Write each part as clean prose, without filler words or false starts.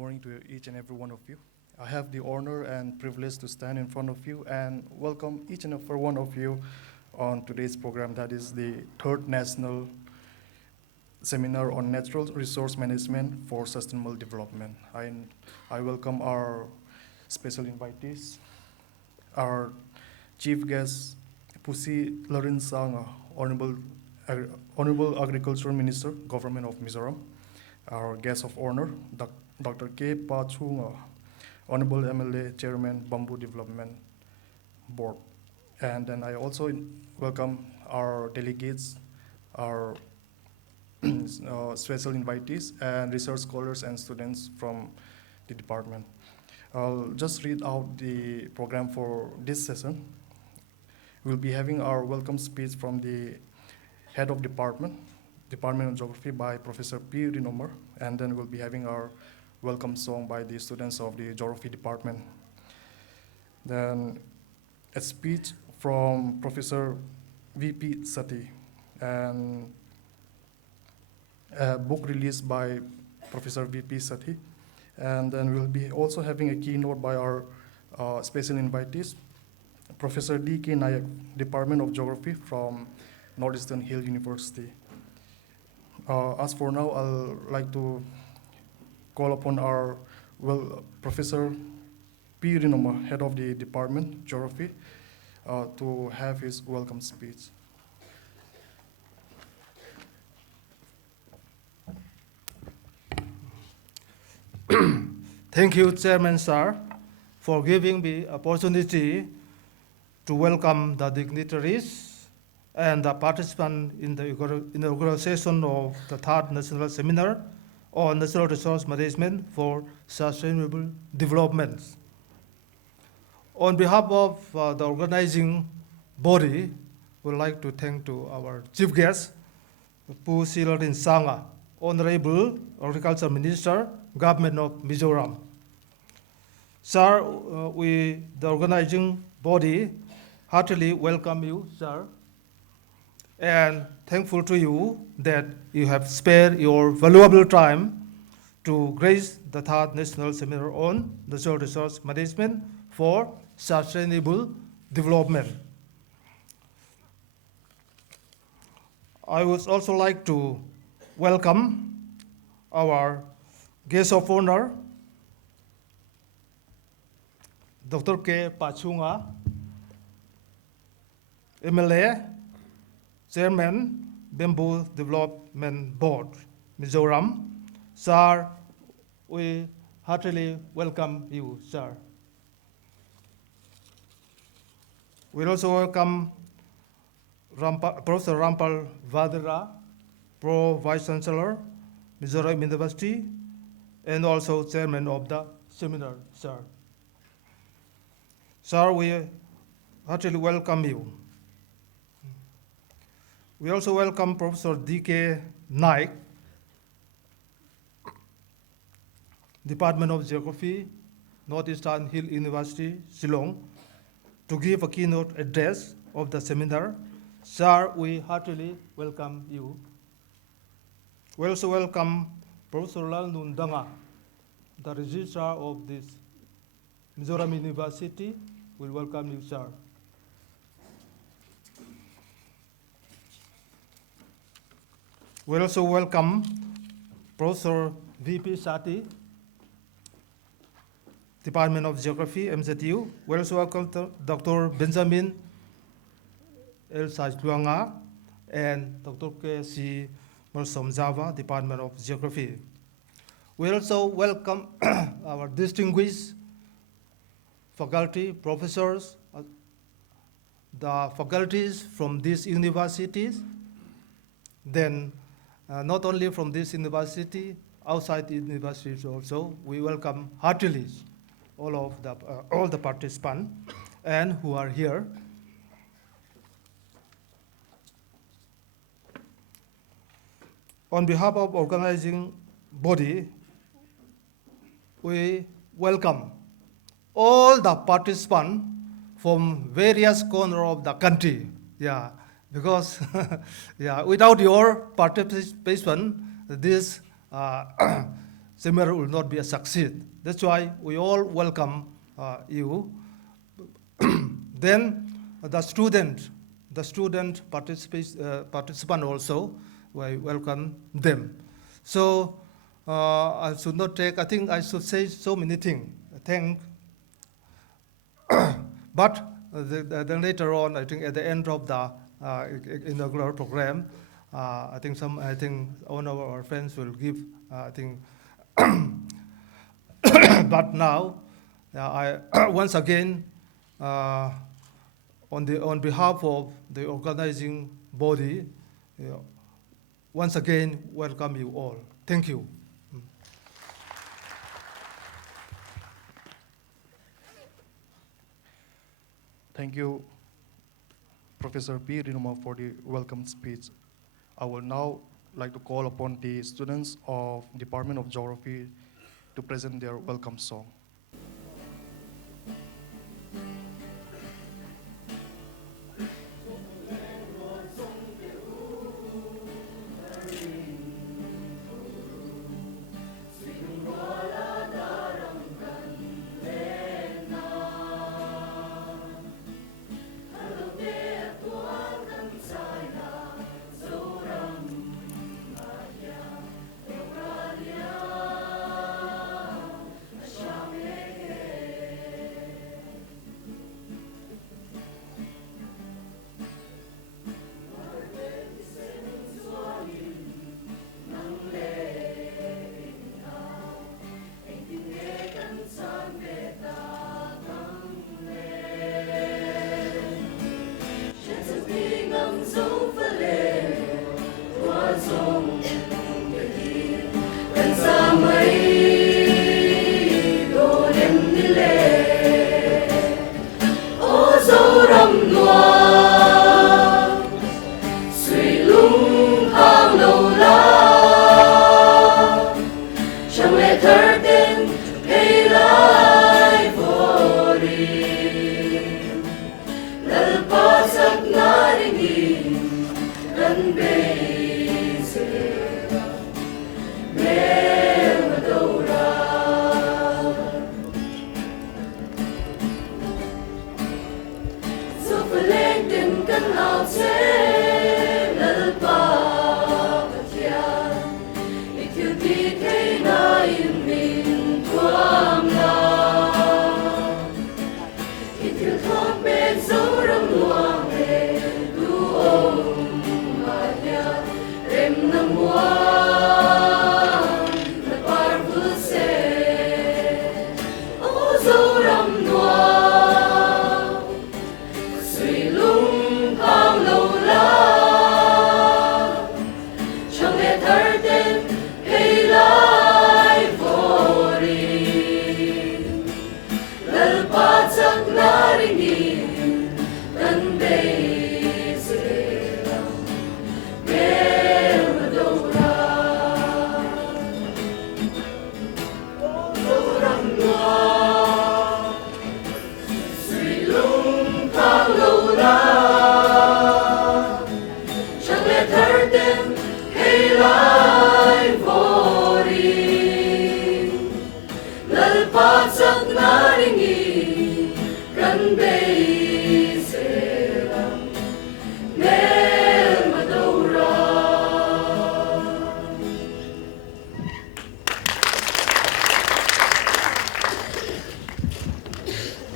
morning to each and every one of you. I have the honor and privilege to stand in front of you and welcome each and every one of you on today's program, that is the third national seminar on natural resource management for sustainable development. I welcome our special invitees, our chief guest, Pusi Larinsanga, Honorable Agriculture Minister, Government of Mizoram, our guest of honor, Dr. K. Pa Chunga, Honorable MLA Chairman, Bamboo Development Board. And then I also welcome our delegates, our special invitees, and research scholars and students from the department. I'll just read out the program for this session. We'll be having our welcome speech from the head of Department of Geography by Professor P. Rinomar, and then we'll be having our welcome song by the students of the Geography Department. Then a speech from Professor V.P. Sati, and a book released by Professor V.P. Sati. And then we'll be also having a keynote by our special invitees, Professor D.K. Nayak, Department of Geography from Northeastern Hill University. As for now, I'll like to call upon our Professor P. Rinoma, head of the Department, Geography, to have his welcome speech. Thank you, Chairman Sir, for giving me opportunity to welcome the dignitaries and the participants in the inaugural session of the third national seminar on natural resource management for sustainable development. On behalf of the organizing body, we would like to thank to our chief guest, Pu Silarin Sanga, Honorable Agriculture Minister, Government of Mizoram. Sir, we, the organizing body, heartily welcome you, sir, and thankful to you that you have spared your valuable time to grace the third national seminar on natural resource management for sustainable development. I would also like to welcome our guest of honor, Dr. K. Pa Chunga, MLA, Chairman, Bamboo Development Board, Mizoram. Sir, we heartily welcome you, sir. We also welcome Professor Rampal Vadra, Pro Vice Chancellor, Mizoram University, and also Chairman of the seminar, sir. Sir, we heartily welcome you. We also welcome Professor D.K. Naik, Department of Geography, Northeastern Hill University, Shillong, to give a keynote address of the seminar. Sir, we heartily welcome you. We also welcome Professor Lal Nundanga, the registrar of this Mizoram University. We welcome you, sir. We also welcome Professor V.P. Sati, Department of Geography, MZU. We also welcome Dr. Benjamin L. Sajluanga and Dr. K.C. Malsomjava, Department of Geography. We also welcome our distinguished faculty, professors, the faculties from these universities, then not only from this university, outside the universities also. We welcome heartily all the participants and who are here. On behalf of organizing body, we welcome all the participants from various corners of the country. Yeah, because without your participation, this seminar will not be a succeed. That's why we all welcome you. Then the student participant also, we welcome them. So I should not take, I think I should say so many things. But then later on, I think at the end of the inaugural program, I think one of our friends will give, I think. But now, I once again, on behalf of the organizing body, once again welcome you all. Thank you. Thank you, Professor P. Rinuma, for the welcome speech. I will now like to call upon the students of Department of Geography to present their welcome song.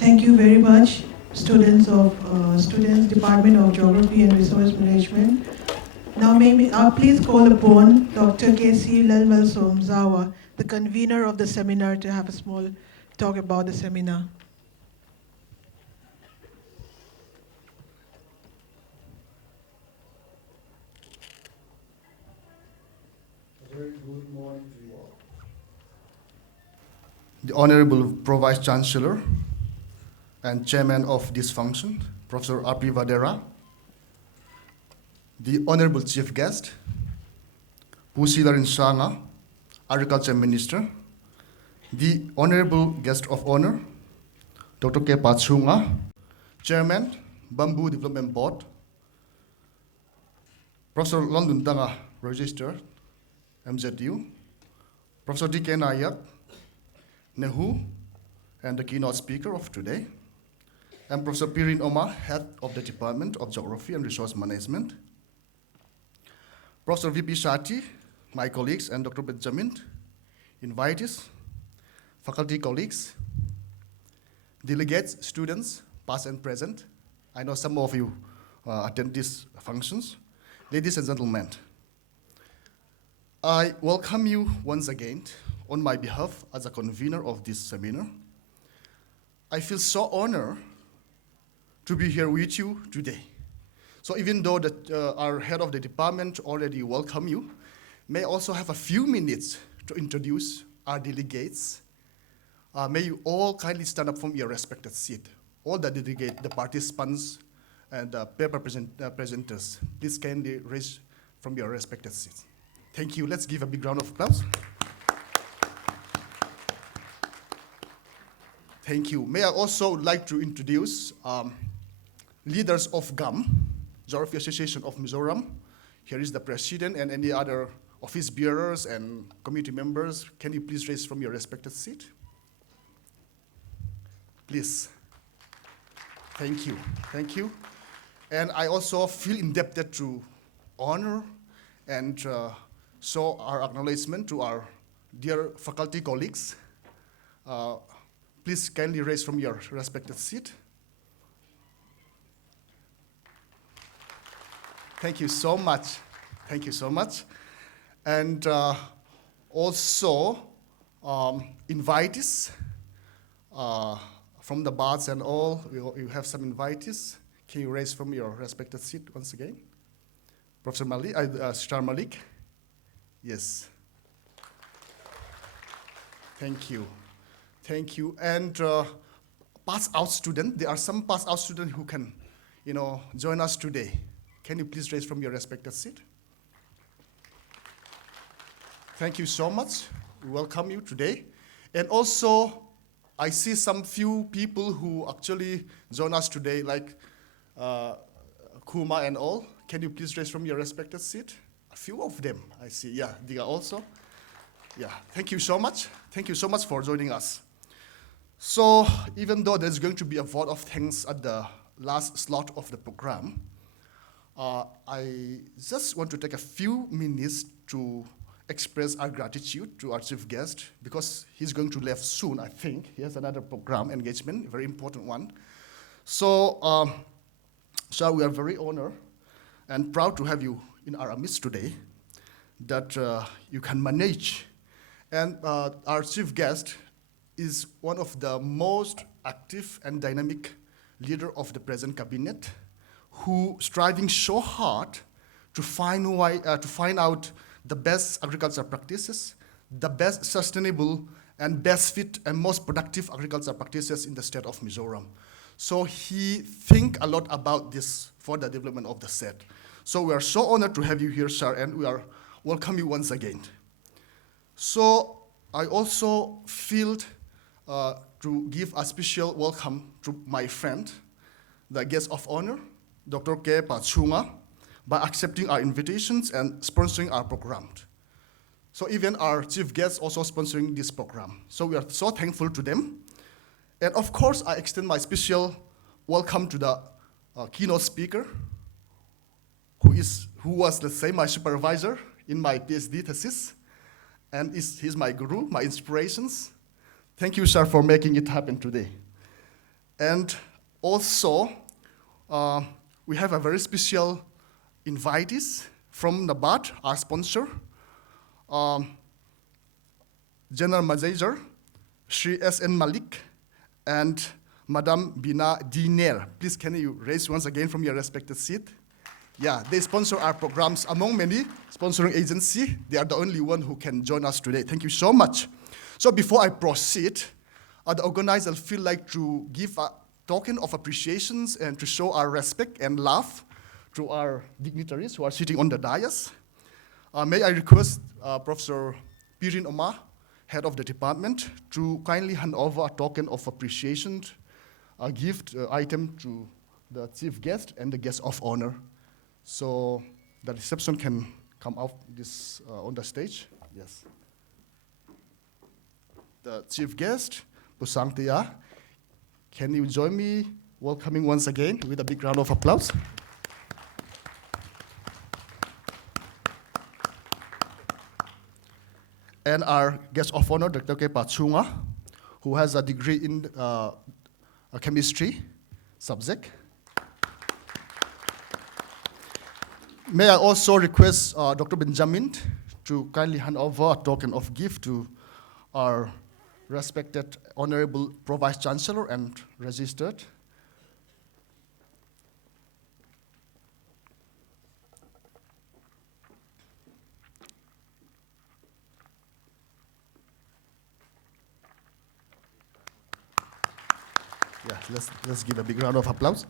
Thank you very much, students Department of Geography and Resource Management. Now may we please call upon Dr. K.C. Lalmalsom Zawa, the convener of the seminar, to have a small talk about the seminar. A very good morning to you all. The Honorable Pro-Vice Chancellor and Chairman of this function, Professor R.P. Vadera, the Honorable Chief Guest, Pusilarin Sanga, Agriculture Minister, the Honorable Guest of Honor, Dr. K. Patsunga, Chairman, Bamboo Development Board, Professor London Danga, Register, MZU, Professor D.K. Nayak, Nehu, and the keynote speaker of today, and Professor Pirin Omar, head of the Department of Geography and Resource Management, Professor V.P. Shati, my colleagues, and Dr. Benjamin, invitees, faculty colleagues, delegates, students, past and present. I know some of you attend these functions. Ladies and gentlemen, I welcome you once again on my behalf as a convener of this seminar. I feel so honored to be here with you today. So even though our head of the department already welcomed you, may I also have a few minutes to introduce our delegates. May you all kindly stand up from your respected seat. All the delegates, the participants, and the paper presenters, please kindly raise from your respected seats. Thank you. Let's give a big round of applause. Thank you. May I also like to introduce leaders of GAM, Geography Association of Mizoram. Here is the president and any other office bearers and committee members. Can you please raise from your respected seat? Please. Thank you. Thank you. And I also feel indebted to honor and show our acknowledgement to our dear faculty colleagues. Please kindly raise from your respected seat. Thank you so much. Thank you so much. And also invitees from the bars and all. You have some invitees. Can you raise from your respected seat once again? Professor Malik, Star Malik. Yes. Thank you. Thank you. And pass out student. There are some pass out students who can, join us today. Can you please raise from your respected seat? Thank you so much. We welcome you today. And also, I see some few people who actually join us today, like Kuma and all. Can you please raise from your respected seat? A few of them, I see. Yeah, they are also. Yeah, thank you so much. Thank you so much for joining us. So, even though there's going to be a vote of thanks at the last slot of the program, I just want to take a few minutes to express our gratitude to our chief guest, because he's going to leave soon, I think. He has another program engagement, a very important one. So, we are very honored and proud to have you in our midst today, that you can manage. And our chief guest is one of the most active and dynamic leader of the present cabinet, who striving so hard to find out the best agriculture practices, the best sustainable and best fit and most productive agriculture practices in the state of Mizoram. So he think a lot about this for the development of the state. So we are so honored to have you here, sir, and we are welcome you once again. So I also feel to give a special welcome to my friend, the guest of honor, Dr. K. Pachunga, by accepting our invitations and sponsoring our program. So even our chief guest also sponsoring this program. So we are so thankful to them. And of course, I extend my special welcome to the keynote speaker, who was, let's say, my supervisor in my PhD thesis, and he's my guru, my inspirations. Thank you, sir, for making it happen today. And also, we have a very special invitees from Nabat, our sponsor, General Manager, Shri S.N. Malik, and Madam Bina Diner. Please, can you raise once again from your respected seat? Yeah, they sponsor our programs. Among many sponsoring agencies, they are the only one who can join us today. Thank you so much. So before I proceed, the organizers feel like to give a token of appreciation and to show our respect and love to our dignitaries who are sitting on the dais. May I request Professor Pirin Omar, head of the department, to kindly hand over a token of appreciation, a gift item to the chief guest and the guest of honor. So the reception can come out on the stage. Yes. the chief guest, Pusangtia. Can you join me welcoming once again with a big round of applause? And our guest of honor, Dr. K. Pachunga, who has a degree in chemistry subject. May I also request Dr. Benjamin to kindly hand over a token of gift to our respected Honorable Pro-Vice Chancellor and registered. Yeah, let's give a big round of applause.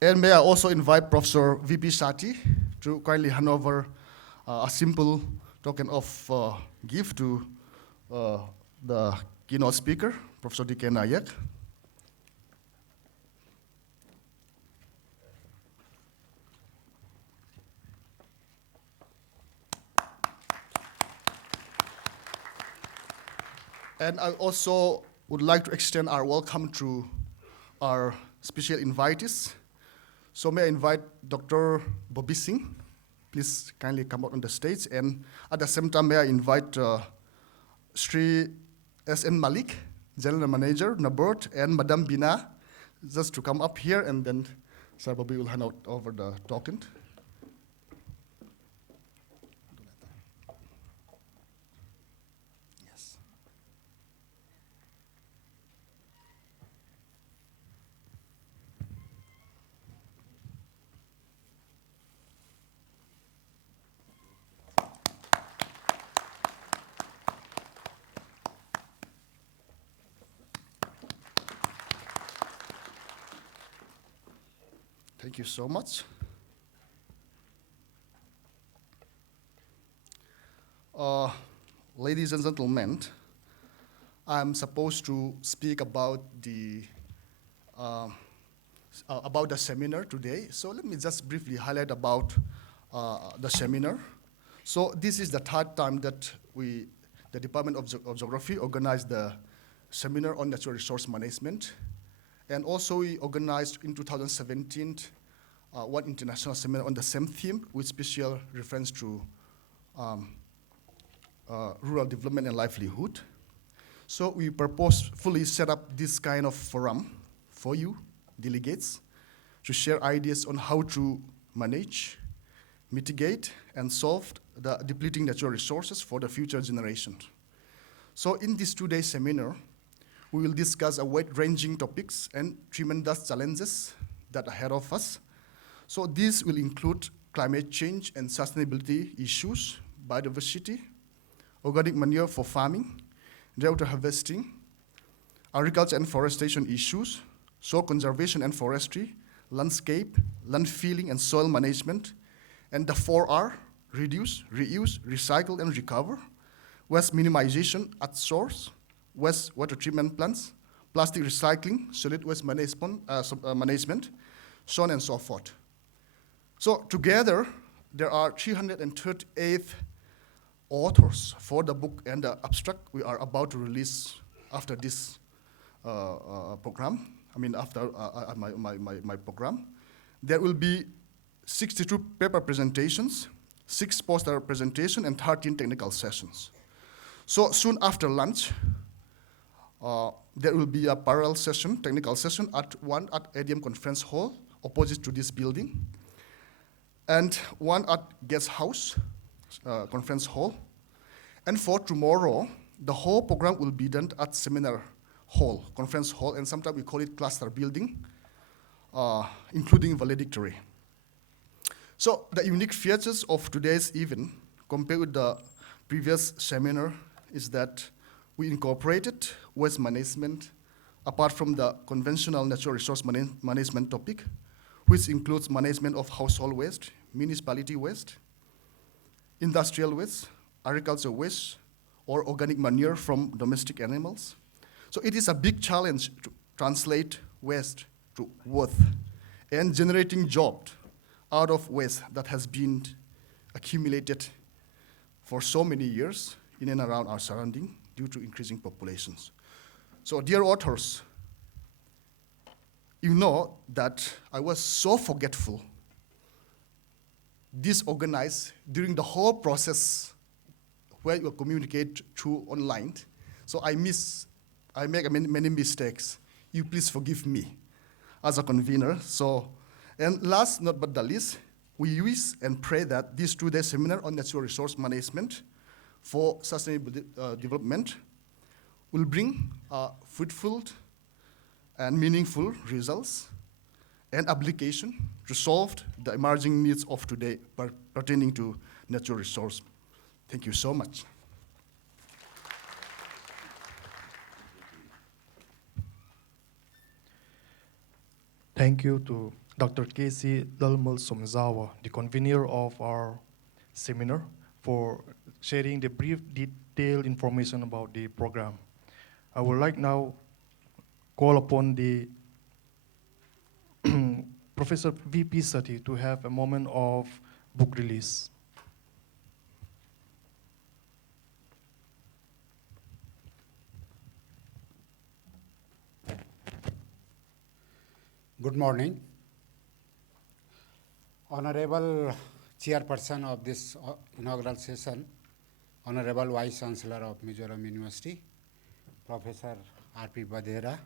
And may I also invite Professor V.P. Sati to kindly hand over a simple token of gift to the keynote speaker, Professor D.K. Nayak. And I also would like to extend our welcome to our special invitees. So may I invite Dr. Bobby Singh, please kindly come out on the stage. And at the same time, may I invite Sri S.N. Malik, General Manager, NABERT, and Madam Bina, just to come up here, and then Sir Bobby will hand out over the token. Yes. Thank you so much. Ladies and gentlemen, I'm supposed to speak about the seminar today. So let me just briefly highlight about the seminar. So this is the third time that the Department of Geography organized the seminar on natural resource management. And also we organized in 2017 one international seminar on the same theme with special reference to rural development and livelihood. So we purposefully set up this kind of forum for you, delegates, to share ideas on how to manage, mitigate, and solve the depleting natural resources for the future generations. So in this two-day seminar, we will discuss a wide-ranging topics and tremendous challenges that are ahead of us. So these will include climate change and sustainability issues, biodiversity, organic manure for farming, rainwater harvesting, agriculture and forestation issues, soil conservation and forestry, landscape, land filling and soil management, and the 4R, reduce, reuse, recycle and recover, waste minimization at source, waste water treatment plants, plastic recycling, solid waste management, so on and so forth. So together, there are 338 authors for the book and the abstract we are about to release after this program. I mean, after my program. There will be 62 paper presentations, 6 poster presentations, and 13 technical sessions. So soon after lunch, there will be a parallel session, technical session, at ADM Conference Hall, opposite to this building, and one at Guest House, Conference Hall. And for tomorrow, the whole program will be done at Seminar Hall, Conference Hall, and sometimes we call it cluster building, including valedictory. So the unique features of today's event, compared with the previous seminar, is that we incorporated waste management apart from the conventional natural resource management topic, which includes management of household waste, municipality waste, industrial waste, agricultural waste, or organic manure from domestic animals. So it is a big challenge to translate waste to worth and generating jobs out of waste that has been accumulated for so many years in and around our surrounding due to increasing populations. So dear authors, you know that I was so forgetful, disorganized during the whole process where you communicate through online. So I make many mistakes. You please forgive me as a convener. So, and last not but the least, we wish and pray that this 2-day seminar on natural resource management for sustainable development will bring fruitful and meaningful results and application to solve the emerging needs of today pertaining to natural resource. Thank you so much. Thank you to Dr. K.C. Lalmal Somzawa, the convener of our seminar, for sharing the brief, detailed information about the program. I would like now call upon the Professor V.P. Sati to have a moment of book release. Good morning. Honorable Chairperson of this inaugural session, Honorable Vice Chancellor of Mizoram University, Professor R.P. Badera,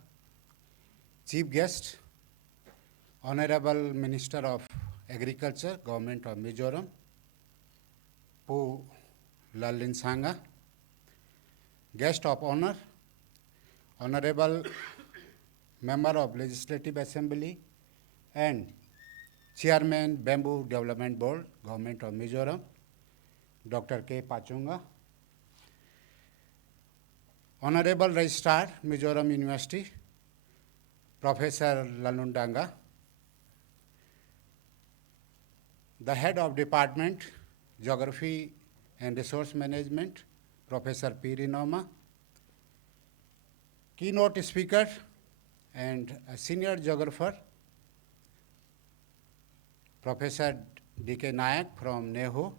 Chief Guest, Honorable Minister of Agriculture, Government of Mizoram, Pu Lalin Sanga, Guest of Honor, Honorable Member of Legislative Assembly and Chairman Bamboo Development Board, Government of Mizoram, Dr. K. Pachunga, Honorable Registrar, Mizoram University, Professor Lalundanga, the Head of Department, Geography and Resource Management, Professor P. Rinoma, keynote speaker and a senior geographer, Professor D.K. Nayak from NEHU,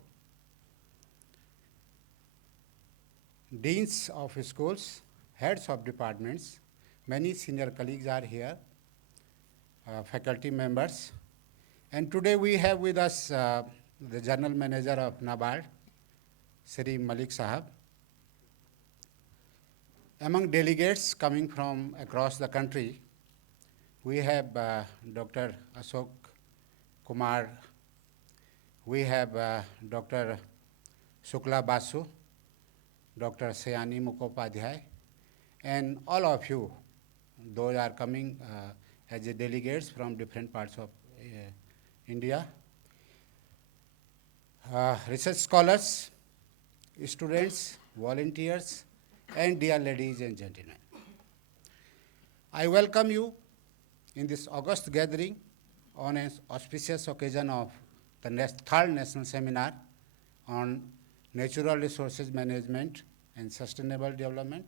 deans of schools, heads of departments, many senior colleagues are here, faculty members, and today we have with us the General Manager of NABARD, Sri Malik Sahab. Among delegates coming from across the country, we have Dr. Ashok Kumar, we have Dr. Shukla Basu, Dr. Sayani Mukhopadhyay, and all of you, those are coming as delegates from different parts of India. Research scholars, students, volunteers, and dear ladies and gentlemen. I welcome you in this August gathering on an auspicious occasion of the third National Seminar on Natural Resources Management and Sustainable Development.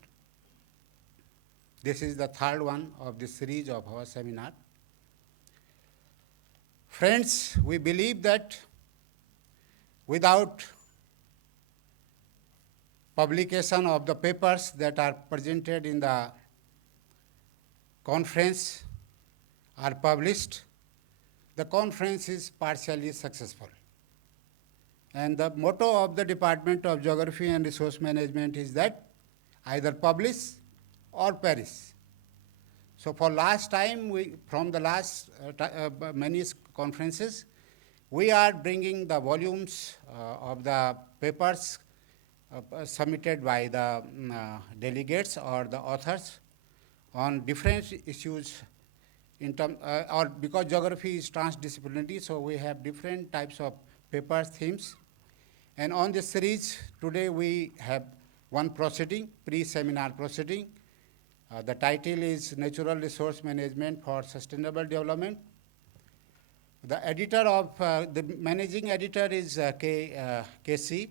This is the third one of the series of our seminar. Friends, we believe that without publication of the papers that are presented in the conference are published, the conference is partially successful. And the motto of the Department of Geography and Resource Management is that either publish or perish. So for last time, from the last many conferences, we are bringing the volumes of the papers submitted by the delegates or the authors on different issues in or because geography is transdisciplinary, so we have different types of paper themes. And on this series, today we have one proceeding, pre-seminar proceeding. The title is Natural Resource Management for Sustainable Development. The editor of, the managing editor is KC,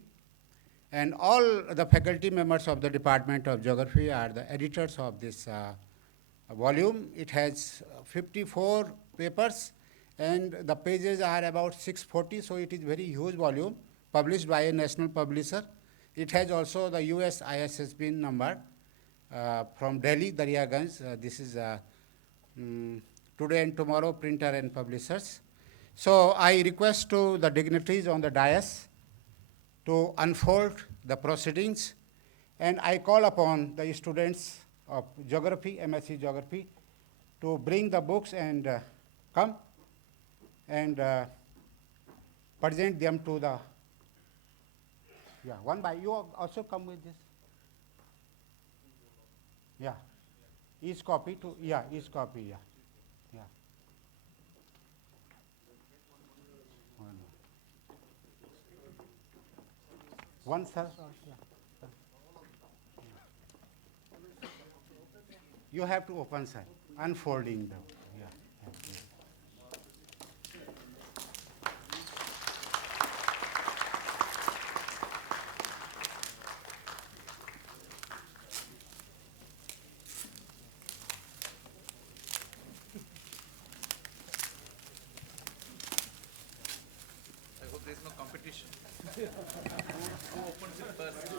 and all the faculty members of the Department of Geography are the editors of this volume. It has 54 papers and the pages are about 640, so it is very huge volume, published by a national publisher. It has also the US ISSN number from Delhi, Daryaganj. This is Today and Tomorrow printer and publishers. So I request to the dignitaries on the dais to unfold the proceedings, and I call upon the students of geography, MSc Geography, to bring the books and come and present them to the, one by, you also come with this. Yeah, each copy to, each copy, yeah. One, sir. You have to open, sir. Unfolding them. I hope there is no competition. Who opens it first?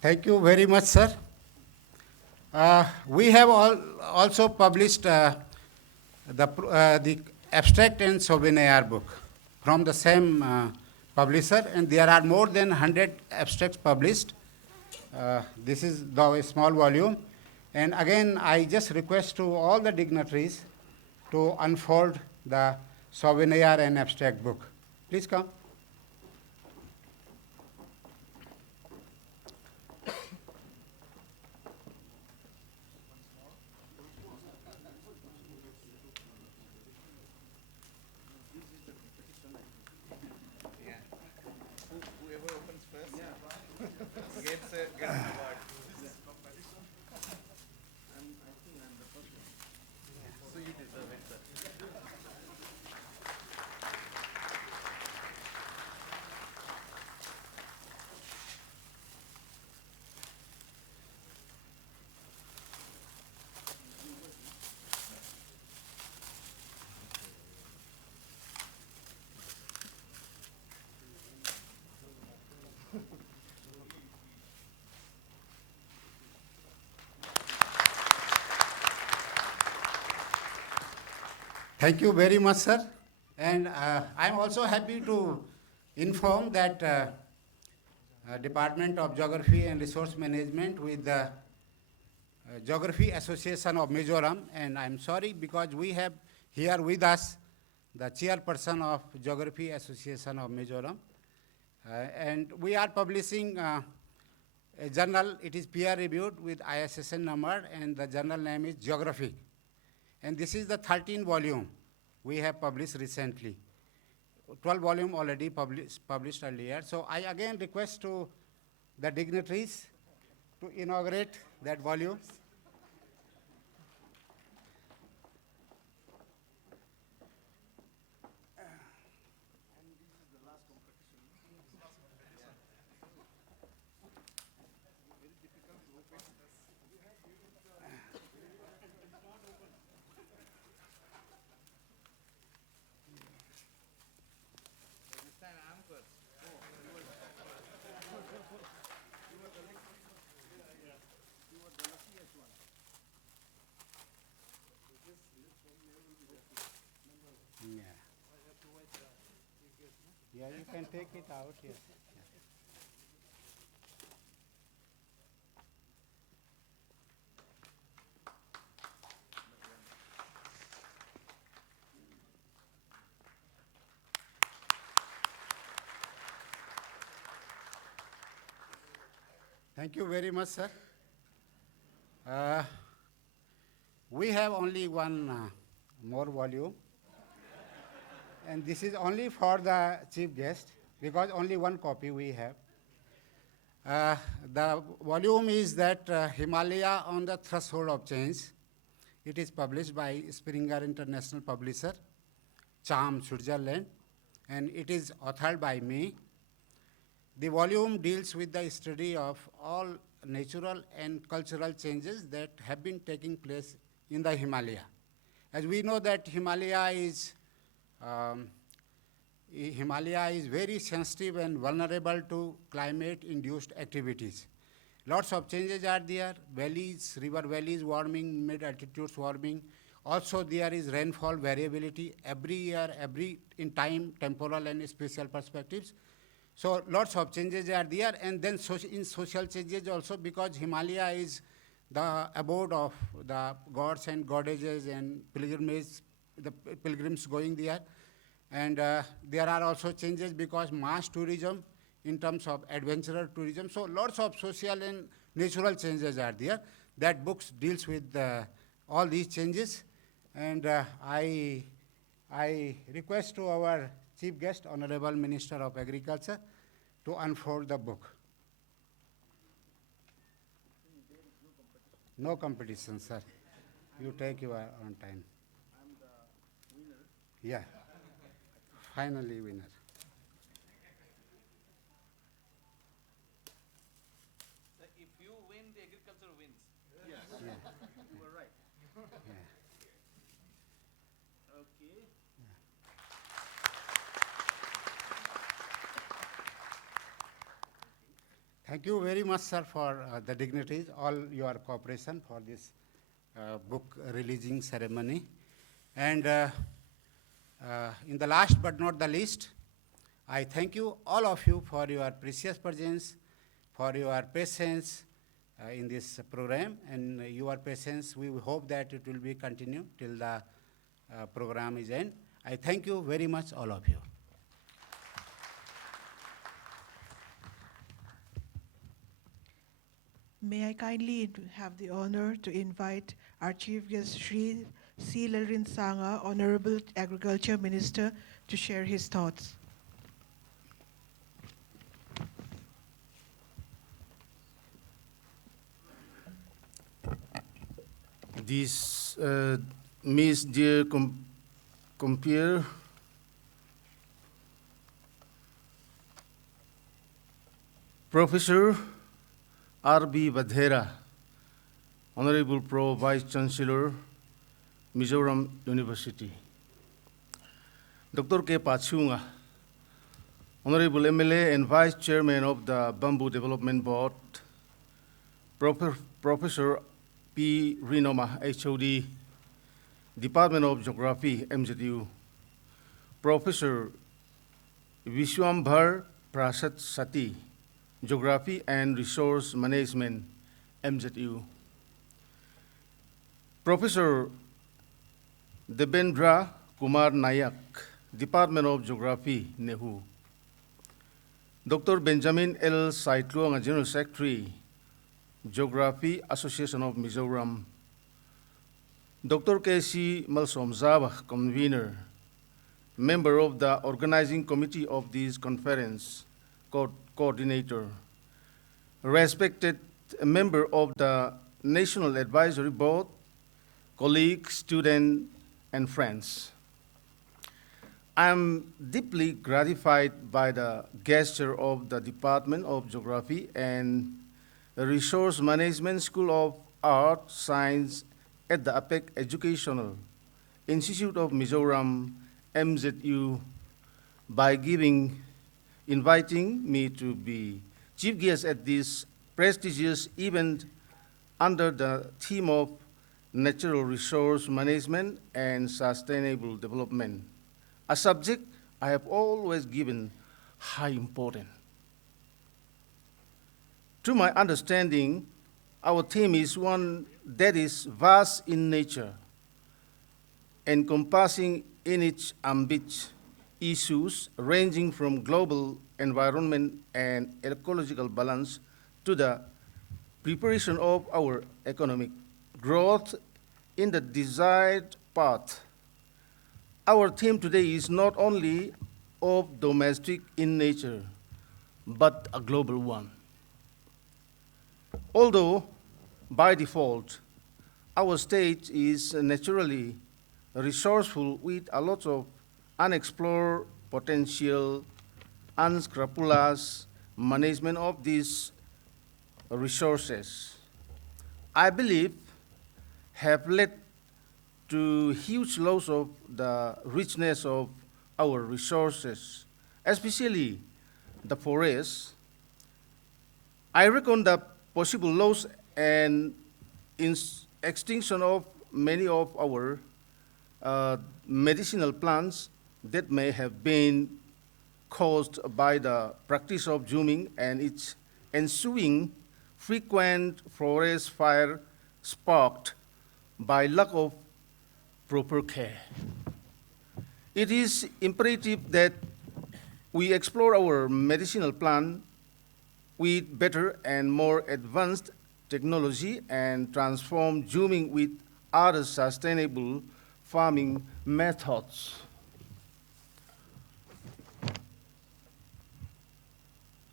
Thank you very much, sir. We have also published the abstract and souvenir book from the same publisher, and there are more than 100 abstracts published. This is the small volume. And again, I just request to all the dignitaries to unfold the souvenir and abstract book. Please come. Whoever opens first gets an award. So you deserve it, sir. Thank you very much, sir. And I'm also happy to inform that Department of Geography and Resource Management with the Geography Association of Mizoram, and I'm sorry because we have here with us the chairperson of Geography Association of Mizoram. And we are publishing a journal. It is peer-reviewed with ISSN number, and the journal name is Geography. And this is the 13th volume we have published recently. 12 volume already published earlier. So I again request to the dignitaries to inaugurate that volume. Yeah, you can take it out, yes. Thank you very much, sir. We have only one more volume, and this is only for the chief guest, because only one copy we have. The volume is that Himalaya on the Threshold of Change. It is published by Springer International Publisher, Cham, Switzerland, and it is authored by me. The volume deals with the study of all natural and cultural changes that have been taking place in the Himalaya. As we know that Himalaya is very sensitive and vulnerable to climate-induced activities. Lots of changes are there, valleys, river valleys warming, mid-altitudes warming. Also there is rainfall variability every year, in time, temporal and spatial perspectives. So lots of changes are there, and then in social changes also, because Himalaya is the abode of the gods and goddesses and the pilgrims going there. And there are also changes because mass tourism in terms of adventurer tourism. So lots of social and natural changes are there. That book deals with all these changes. And I request to our chief guest, Honorable Minister of Agriculture, to unfold the book. No competition, sir. You take your own time. I'm the winner. Yeah. Finally winner. So if you win, the agriculture wins. Yeah. You were right. Yeah. Okay. Thank you very much, sir, for the dignitaries, all your cooperation for this book releasing ceremony. And in the last but not the least, I thank you, all of you, for your precious presence, for your patience in this program, and your patience, we hope that it will be continued till the program is end. I thank you very much, all of you. May I kindly have the honor to invite our chief guest, Sri C. Lalrin Sanga, Honorable Agriculture Minister, to share his thoughts. This Miss dear compere Professor R.B. Vadhera, Honorable Pro Vice Chancellor, Mizoram University. Dr. K. Pachunga, Honorable MLA and Vice Chairman of the Bamboo Development Board, Professor P. Rinoma, HOD, Department of Geography, MZU, Professor Vishwambhar Prasad Sati, Geography and Resource Management, MZU, Professor Debendra Kumar Nayak, Department of Geography, NEHU, Dr. Benjamin L. Saitluang, General Secretary, Geography Association of Mizoram, Dr. K.C. Malsom Zaba, Convener, Member of the Organizing Committee of this conference, Coordinator, respected member of the National Advisory Board, colleagues, students, and friends. I am deeply gratified by the gesture of the Department of Geography and the Resource Management School of Art, Science at the APEC Educational Institute of Mizoram, MZU, by inviting me to be chief guest at this prestigious event under the theme of Natural Resource Management and Sustainable Development, a subject I have always given high importance. To my understanding, our theme is one that is vast in nature, encompassing in its ambit issues ranging from global environment and ecological balance to the preparation of our economic growth in the desired path. Our theme today is not only of domestic in nature, but a global one. Although, by default, our state is naturally resourceful with a lot of unexplored potential, unscrupulous management of these resources, I believe, have led to huge loss of the richness of our resources, especially the forests. I reckon the possible loss and extinction of many of our medicinal plants that may have been caused by the practice of zooming and its ensuing frequent forest fire sparked by lack of proper care. It is imperative that we explore our medicinal plant with better and more advanced technology and transform zooming with other sustainable farming methods.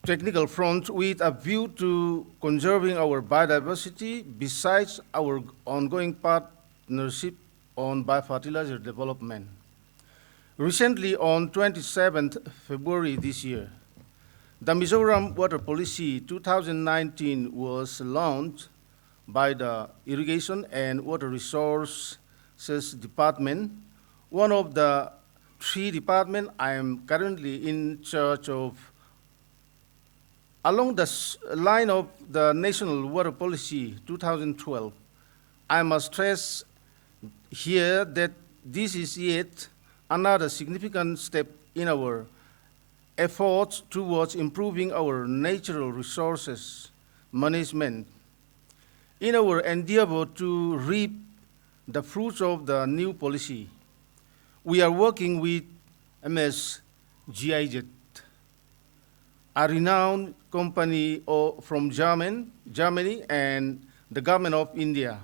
Technical front with a view to conserving our biodiversity besides our ongoing partnership on biofertilizer development. Recently, on 27th February this year, the Mizoram Water Policy 2019 was launched by the Irrigation and Water Resources Department, one of the 3 departments I am currently in charge of. Along the line of the National Water Policy 2012, I must stress here that this is yet another significant step in our efforts towards improving our natural resources management. In our endeavor to reap the fruits of the new policy, we are working with MS GIZ, a renowned company from Germany and the government of India.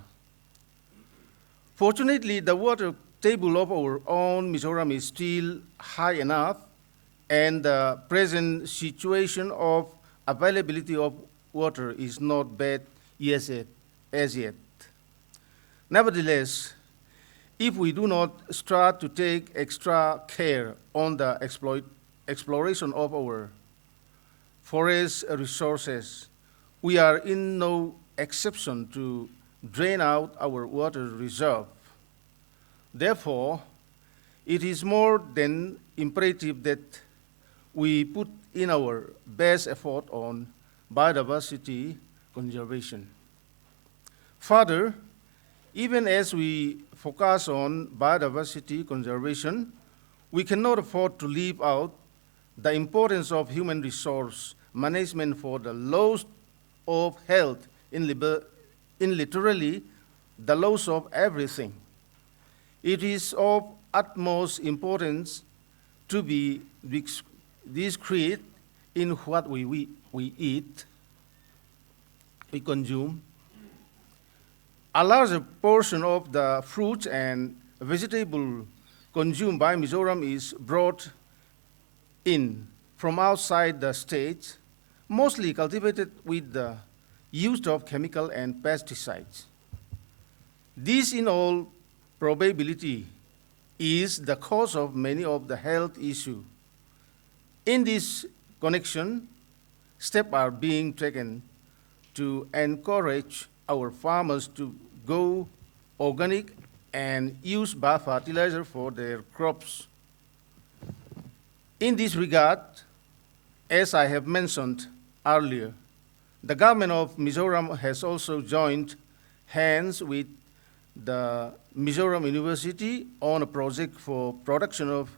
Fortunately, the water table of our own Mizoram is still high enough, and the present situation of availability of water is not bad as yet. Nevertheless, if we do not start to take extra care on the exploration of our forest resources, we are in no exception to drain out our water reserve. Therefore, it is more than imperative that we put in our best effort on biodiversity conservation. Further, even as we focus on biodiversity conservation, we cannot afford to leave out the importance of human resource management for the loss of health in literally the loss of everything. It is of utmost importance to be discreet in what we eat, we consume. A larger portion of the fruits and vegetables consumed by Mizoram is brought in from outside the state, mostly cultivated with the use of chemical and pesticides. This, in all probability, is the cause of many of the health issues. In this connection, steps are being taken to encourage our farmers to go organic and use biofertilizer for their crops. In this regard, as I have mentioned earlier, the government of Mizoram has also joined hands with the Mizoram University on a project for production of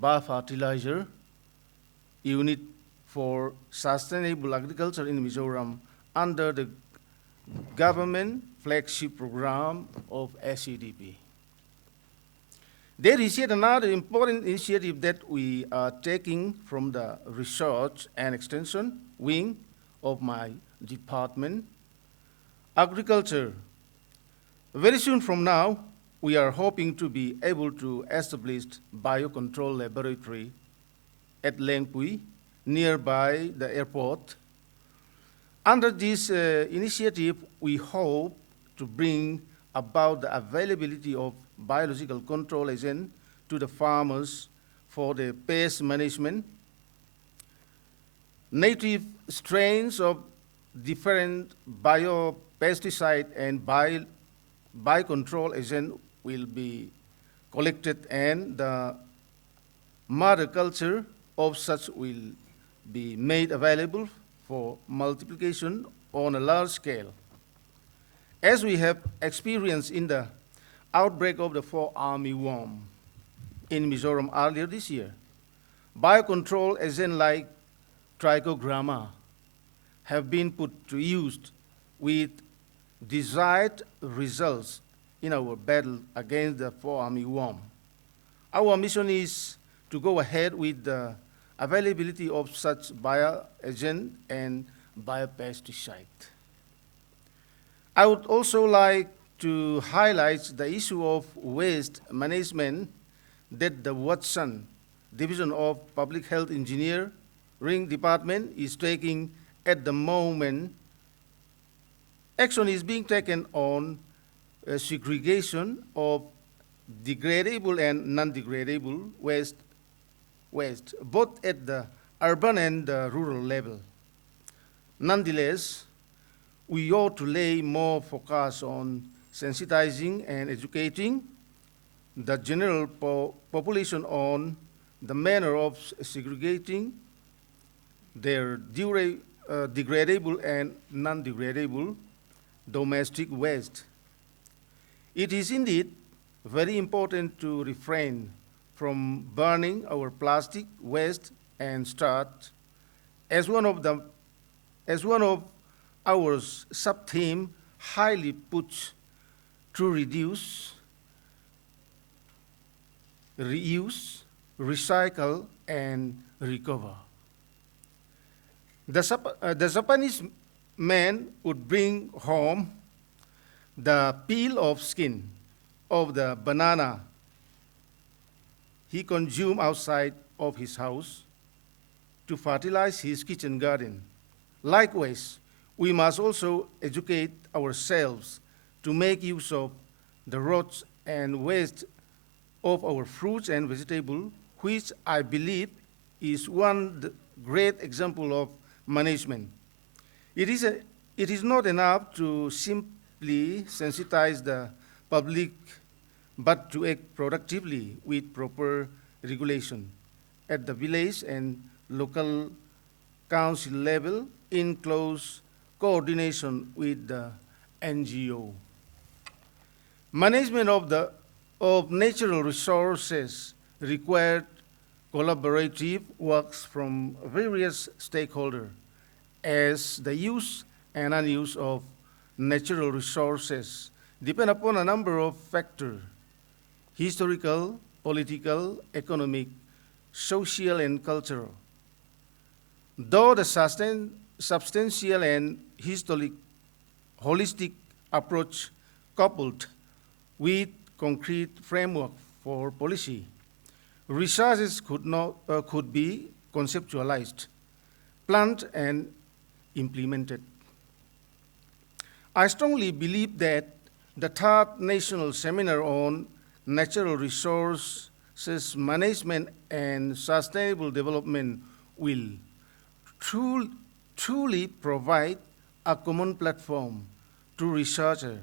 biofertilizer unit for sustainable agriculture in Mizoram under the government flagship program of SEDP. There is yet another important initiative that we are taking from the research and extension wing of my department, agriculture. Very soon from now, we are hoping to be able to establish biocontrol laboratory at Lengpui, nearby the airport. Under this initiative, we hope to bring about the availability of biological control agent to the farmers for the pest management. Native strains of different biopesticide and biocontrol agent will be collected, and the mother culture of such will be made available for multiplication on a large scale. As we have experienced in the outbreak of the fall armyworm in Mizoram earlier this year, biocontrol agents like trichogramma have been put to use with desired results in our battle against the fall armyworm. Our mission is to go ahead with the availability of such bioagent and biopesticide. I would also like to highlight the issue of waste management that the Watson Division of Public Health Engineering Department is taking at the moment. Action is being taken on segregation of degradable and non-degradable waste, both at the urban and the rural level. Nonetheless, we ought to lay more focus on sensitizing and educating the general population on the manner of segregating their degradable and non-degradable domestic waste. It is indeed very important to refrain from burning our plastic waste and start, as one of our sub-theme highly puts, to reduce, reuse, recycle, and recover. The Japanese man would bring home the peel of skin of the banana he consumed outside of his house to fertilize his kitchen garden. Likewise, we must also educate ourselves to make use of the roots and waste of our fruits and vegetables, which I believe is one great example of management. It is not enough to simply sensitize the public, but to act productively with proper regulation at the village and local council level in close coordination with the NGO. Management of natural resources required collaborative works from various stakeholders, as the use and unuse of natural resources depend upon a number of factors: historical, political, economic, social, and cultural. Though the substantial and holistic approach coupled with concrete framework for policy, resources could be conceptualized, planned, and implemented. I strongly believe that the third national seminar on natural resources management and sustainable development will truly provide a common platform to researchers,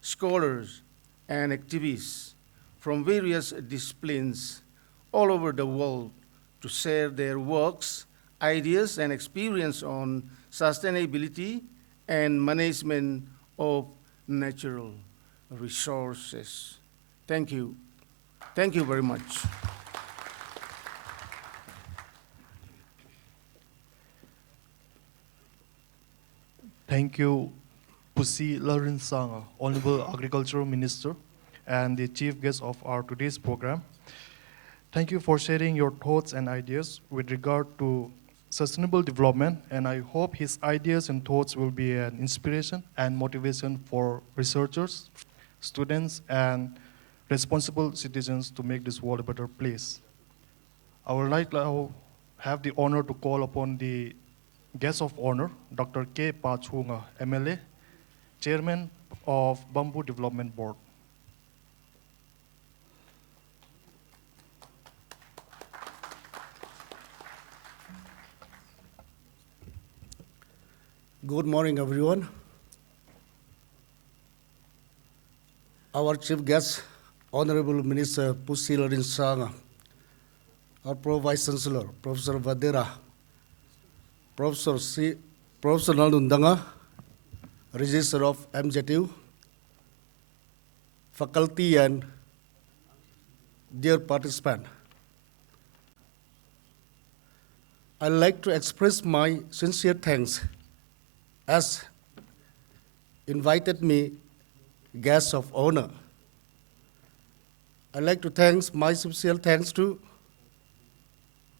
scholars, and activists from various disciplines all over the world to share their works, ideas, and experience on sustainability and management of natural resources. Thank you. Thank you very much. Thank you, Pusi Larinsanga, Honorable Agricultural Minister and the chief guest of our today's program. Thank you for sharing your thoughts and ideas with regard to sustainable development, and I hope his ideas and thoughts will be an inspiration and motivation for researchers, students, and responsible citizens to make this world a better place. I would like to have the honor to call upon the guest of honor, Dr. K. Pachunga, MLA, Chairman of Bamboo Development Board. Good morning, everyone. Our chief guest, Honorable Minister Pusilarin Sanga, our Pro Vice Chancellor, Professor Vadera, Professor Nalundanga, Registrar of MZU, faculty and dear participant. I'd like to express my sincere thanks as invited me guest of honor. I'd like to thank my sincere thanks to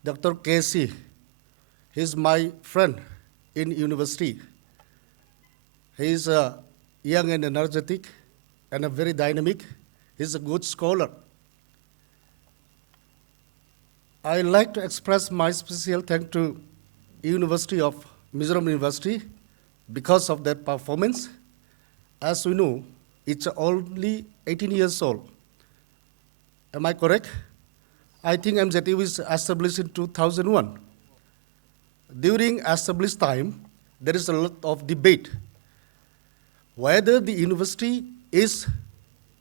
Dr. Casey. He's my friend in university. He's young and energetic and a very dynamic. He's a good scholar. I'd like to express my special thanks to University of Mizoram University because of their performance. As we know, it's only 18 years old. Am I correct? I think MZU was established in 2001. During established time, there is a lot of debate whether the university is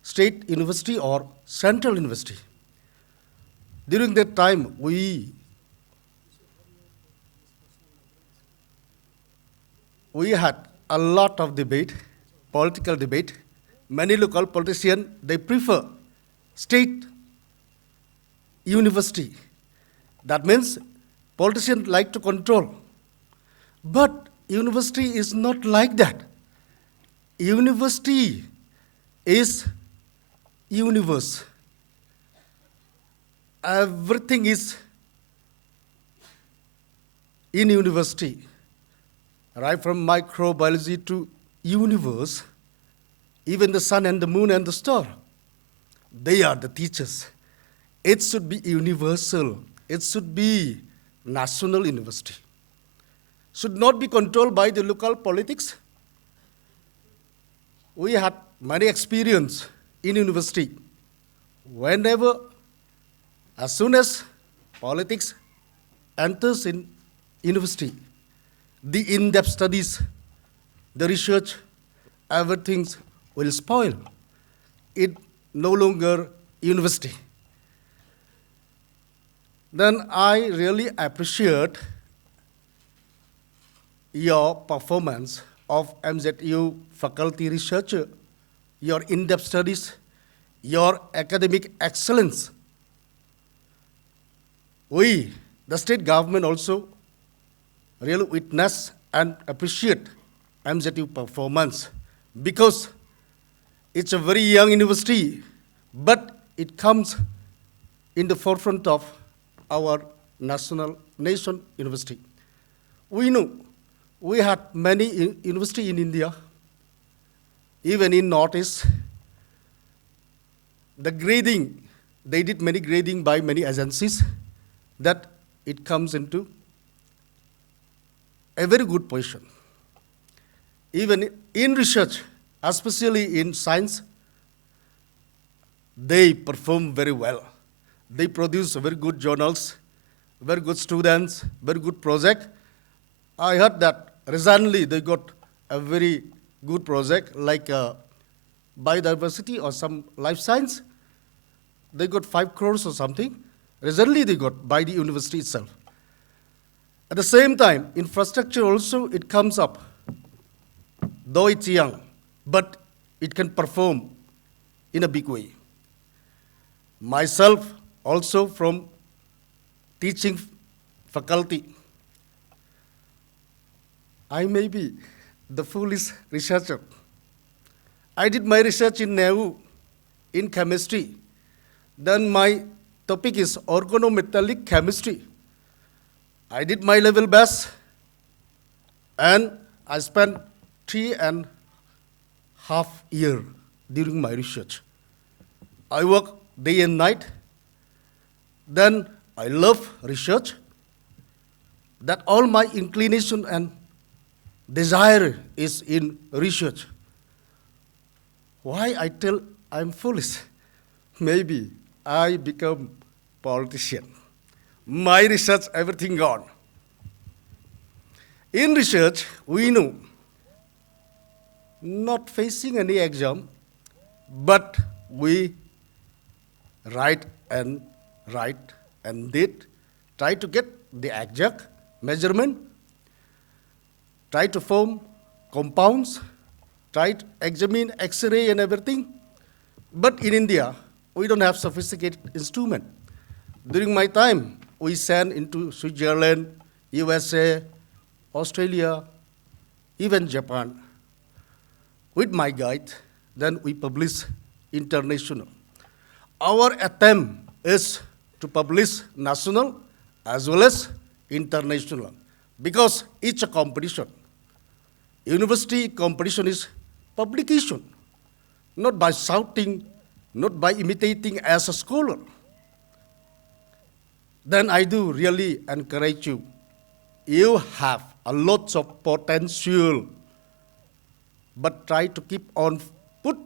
state university or central university. During that time, we had a lot of debate, political debate. Many local politicians, they prefer state university. That means politicians like to control. But university is not like that. University is universe. Everything is in university. Right from microbiology to universe, even the sun and the moon and the star, they are the teachers. It should be universal. It should be national university. Should not be controlled by the local politics. We had many experience in university. Whenever, as soon as politics enters in university, the in-depth studies, the research, everything will spoil. It no longer university. Then I really appreciate your performance of MZU faculty researcher, your in-depth studies, your academic excellence. We, the state government also, really witness and appreciate MZU performance because it's a very young university, but it comes in the forefront of our nation university. We know we had many universities in India, even in Northeast. The grading, they did many grading by many agencies that it comes into a very good position. Even in research, especially in science, they perform very well. They produce very good journals, very good students, very good project. I heard that recently they got a very good project like biodiversity or some life science. They got 5 crores or something. Recently they got by the university itself. At the same time, infrastructure also, it comes up. Though it's young, but it can perform in a big way. Myself, also from teaching faculty, I may be the foolish researcher. I did my research in NEU, in chemistry. Then my topic is organometallic chemistry. I did my level best, and I spent 3.5 years during my research. I work day and night. Then I love research. That all my inclination and desire is in research. Why I tell I'm foolish? Maybe I become politician. My research, everything gone. In research, we know not facing any exam, but we write and did, try to get the exact measurement, try to form compounds, try to examine X-ray and everything. But in India, we don't have sophisticated instrument. During my time, we sent into Switzerland, USA, Australia, even Japan. With my guide, then we publish international. Our attempt is to publish national as well as international, because it's a competition. University competition is publication, not by shouting, not by imitating as a scholar. Then I do really encourage you. You have a lot of potential, but try to keep on put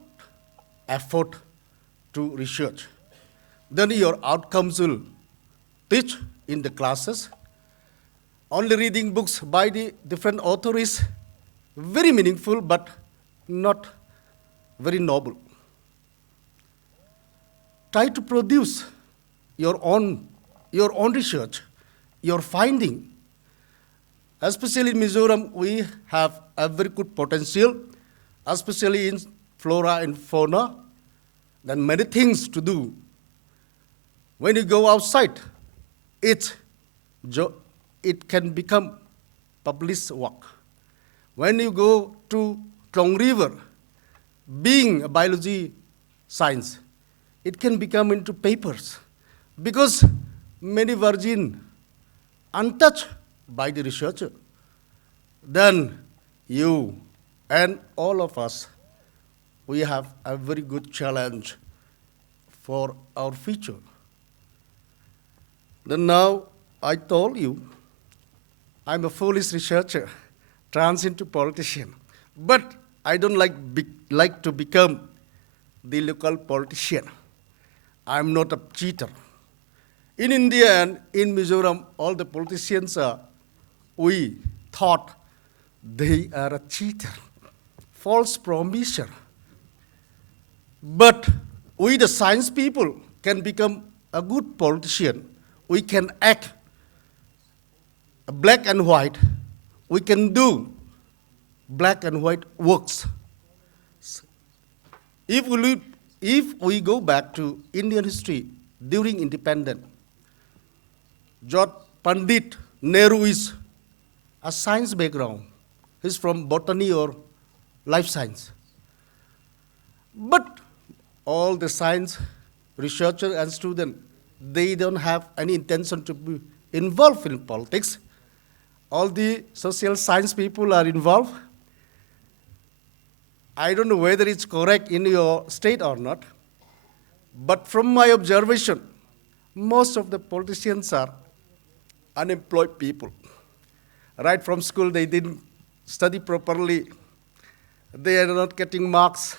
effort to research. Then your outcomes will teach in the classes. Only reading books by the different authors is very meaningful, but not very noble. Try to produce your own research, your finding. Especially in Mizoram, we have a very good potential, especially in flora and fauna. Then many things to do. When you go outside, it can become published work. When you go to Klong River, being a biology science, it can become into papers, because many virgin untouched by the researcher. Then you and all of us, we have a very good challenge for our future. Then now I told you, I'm a foolish researcher, trans into politician. But I don't like to become the local politician. I'm not a cheater. In India and in Mizoram, all the politicians we thought they are a cheater, false promiser. But we, the science people, can become a good politician. We can act black and white. We can do black and white works. If we go back to Indian history during independence, George Pandit Nehru is a science background. He's from botany or life science. But all the science researchers and students, they don't have any intention to be involved in politics. All the social science people are involved. I don't know whether it's correct in your state or not, but from my observation, most of the politicians are unemployed people. Right from school, they didn't study properly. They are not getting marks.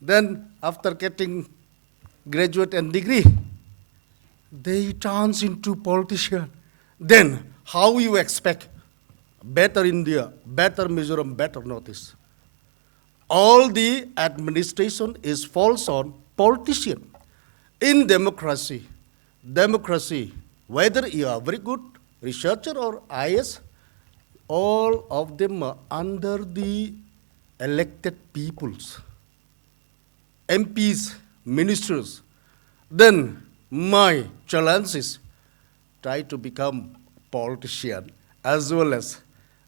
Then after getting graduate and degree, they turn into politician. Then how you expect better India, better Mizoram, better Northeast? All the administration is falls on politician. In democracy, whether you are very good researcher or IS, all of them are under the elected peoples, MPs, ministers. Then my challenge is try to become politician as well as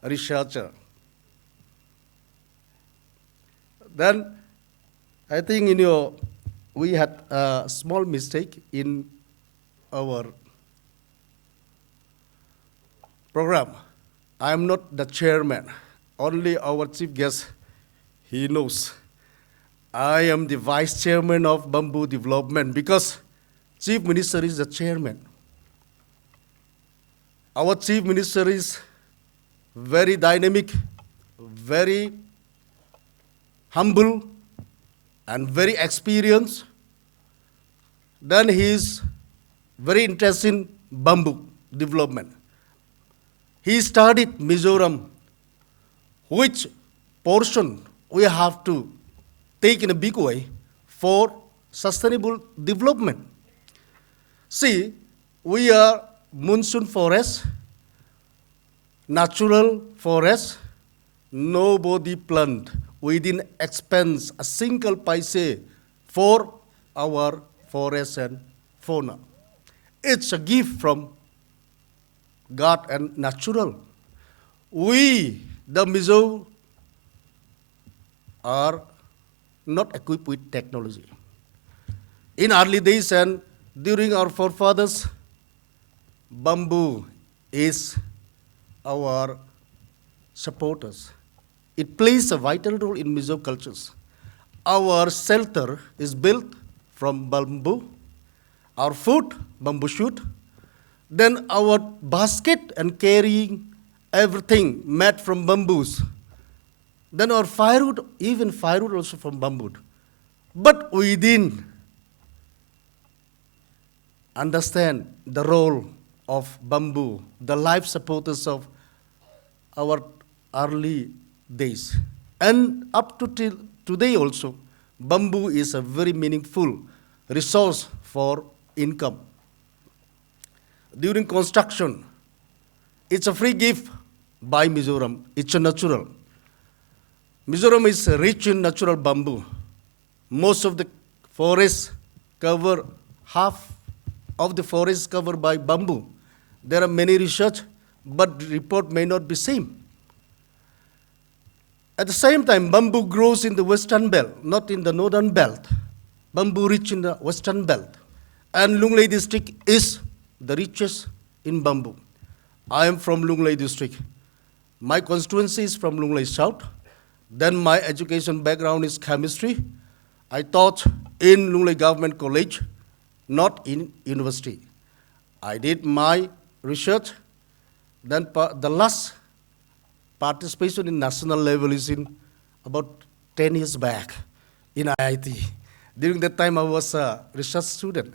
a researcher. Then I think we had a small mistake in our program. I am not the chairman. Only our chief guest, he knows. I am the vice chairman of Bamboo Development because chief minister is the chairman. Our chief minister is very dynamic, very humble, and very experienced. Then he is very interested in bamboo development. He studied Mizoram, which portion we have to take in a big way for sustainable development. See, we are monsoon forest, natural forest, nobody plant. We didn't expense a single paise for our forest and fauna. It's a gift from God and natural. We, the Mizo, are not equipped with technology. In early days and during our forefathers, bamboo is our supporters. It plays a vital role in Mizo cultures. Our shelter is built from bamboo, our food, bamboo shoot, then our basket and carrying everything made from bamboos. Then our firewood, even firewood also from bamboo. But we didn't understand the role of bamboo, the life supporters of our early days. And up to till today also, bamboo is a very meaningful resource for income. During construction, it's a free gift by Mizoram. It's a natural. Mizoram is rich in natural bamboo. Most of the forests cover, half of the forest is covered by bamboo. There are many research, but the report may not be same. At the same time, bamboo grows in the western belt, not in the northern belt. Bamboo rich in the western belt. And Lunglei district is the richest in bamboo. I am from Lunglei district. My constituency is from Lunglei South. Then my education background is chemistry. I taught in Lunglei Government College, not in university. I did my research. Then the last participation in national level is in about 10 years back in IIT. During that time, I was a research student.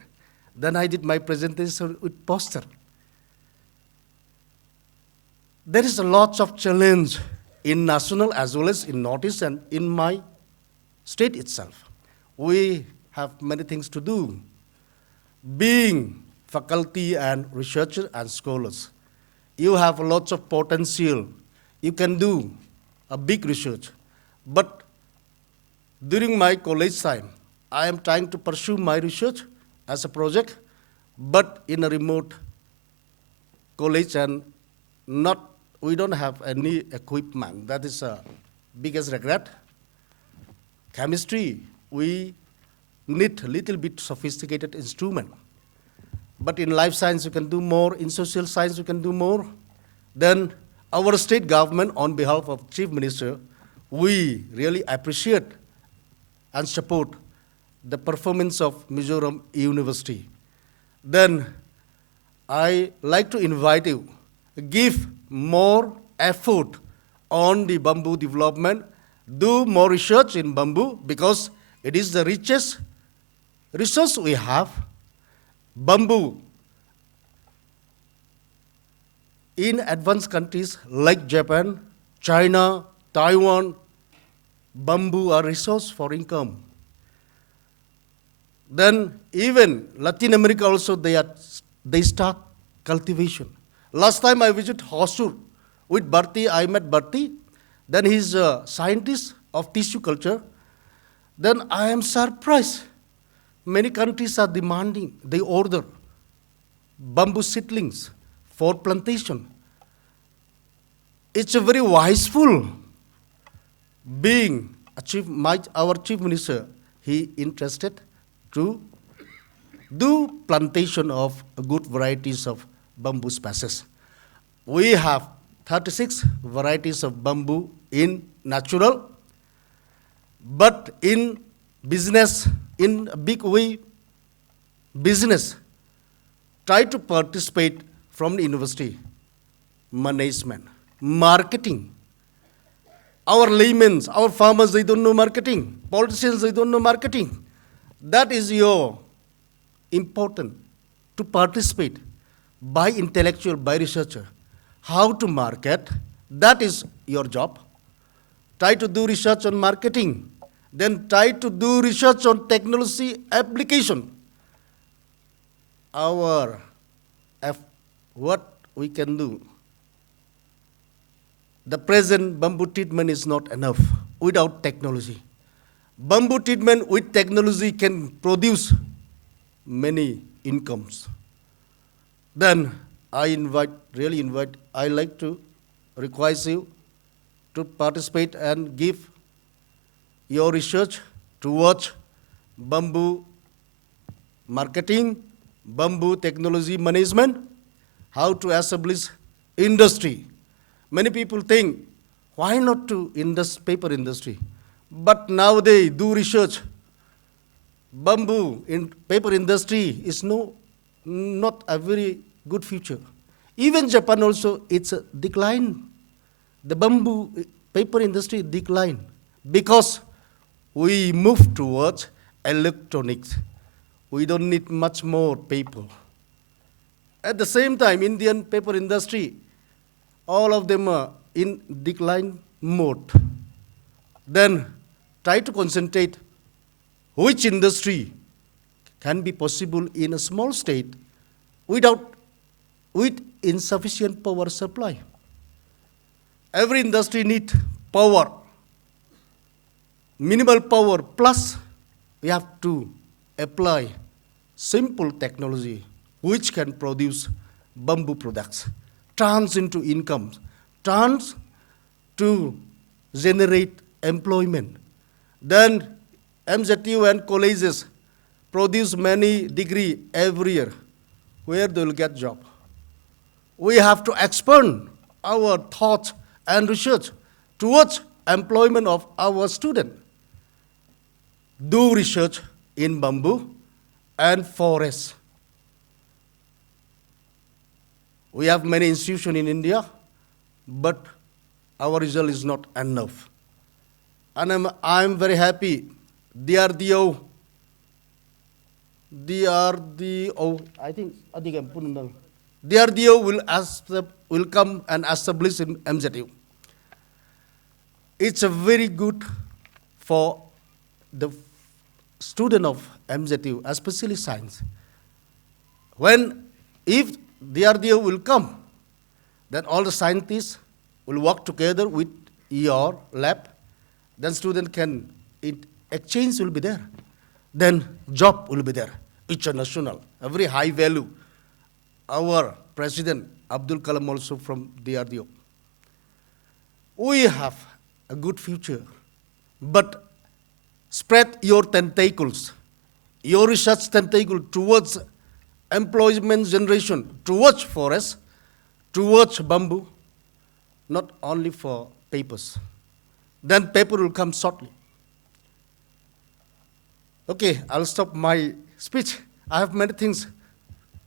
Then I did my presentation with poster. There is a lot of challenge in national as well as in Northeast and in my state itself. We have many things to do. Being faculty and researchers and scholars, you have lots of potential. You can do a big research. But during my college time, I am trying to pursue my research as a project, but in a remote college and we don't have any equipment. That is a biggest regret. Chemistry, we need a little bit sophisticated instrument. But in life science, you can do more. In social science, you can do more. Then our state government, on behalf of Chief Minister, we really appreciate and support the performance of Mizoram University. Then I like to invite you, give more effort on the bamboo development, do more research in bamboo because it is the richest resource we have. Bamboo in advanced countries like Japan, China, Taiwan, bamboo are resource for income. Then even Latin America also they start cultivation. Last time I visited Hosur with Bharti, I met Bharti. Then he's a scientist of tissue culture. Then I am surprised. Many countries are demanding, they order bamboo seedlings for plantation. It's a very wiseful being. Our chief minister, he interested to do plantation of good varieties of bamboo species. We have 36 varieties of bamboo in natural, but in business, in a big way, business try to participate from the university, management, marketing. Our laymen, our farmers, they don't know marketing. Politicians, they don't know marketing. That is your important to participate by intellectual, by researcher. How to market, that is your job. Try to do research on marketing. Then try to do research on technology application. What we can do. The present bamboo treatment is not enough without technology. Bamboo treatment with technology can produce many incomes. Then I like to request you to participate and give your research towards bamboo marketing, bamboo technology management, how to establish industry. Many people think, why not to paper industry? But now they do research. Bamboo in paper industry is not a very good future. Even Japan also, it's a decline. The bamboo paper industry decline because we move towards electronics. We don't need much more paper. At the same time, Indian paper industry, all of them are in decline mode. Then try to concentrate which industry can be possible in a small state with insufficient power supply. Every industry needs power, minimal power, plus we have to apply simple technology which can produce bamboo products, turns into income, turns to generate employment. Then MZU and colleges produce many degrees every year. Where they will get job? We have to expand our thoughts and research towards employment of our students. Do research in bamboo and forest. We have many institutions in India, but our result is not enough. And I'm very happy. DRDO, I think DRDO will come and establish in MZU. It's a very good for the student of MZU, especially science. If DRDO will come, then all the scientists will work together with your lab. Then student exchange will be there. Then job will be there. International, a very high value. Our president, Abdul Kalam, also from DRDO. We have a good future, but spread your tentacles, your research tentacle towards employment generation, towards forest, towards bamboo, not only for papers. Then paper will come shortly. Okay, I'll stop my speech. I have many things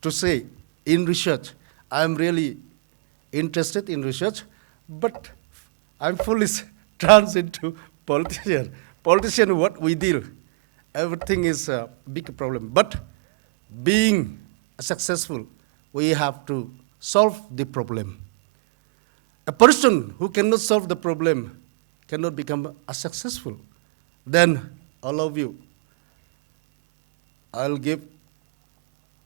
to say in research. I'm really interested in research, but I'm fully trans into politician. Politician, what we deal, everything is a big problem. But being successful, we have to solve the problem. A person who cannot solve the problem cannot become a successful. Then all of you,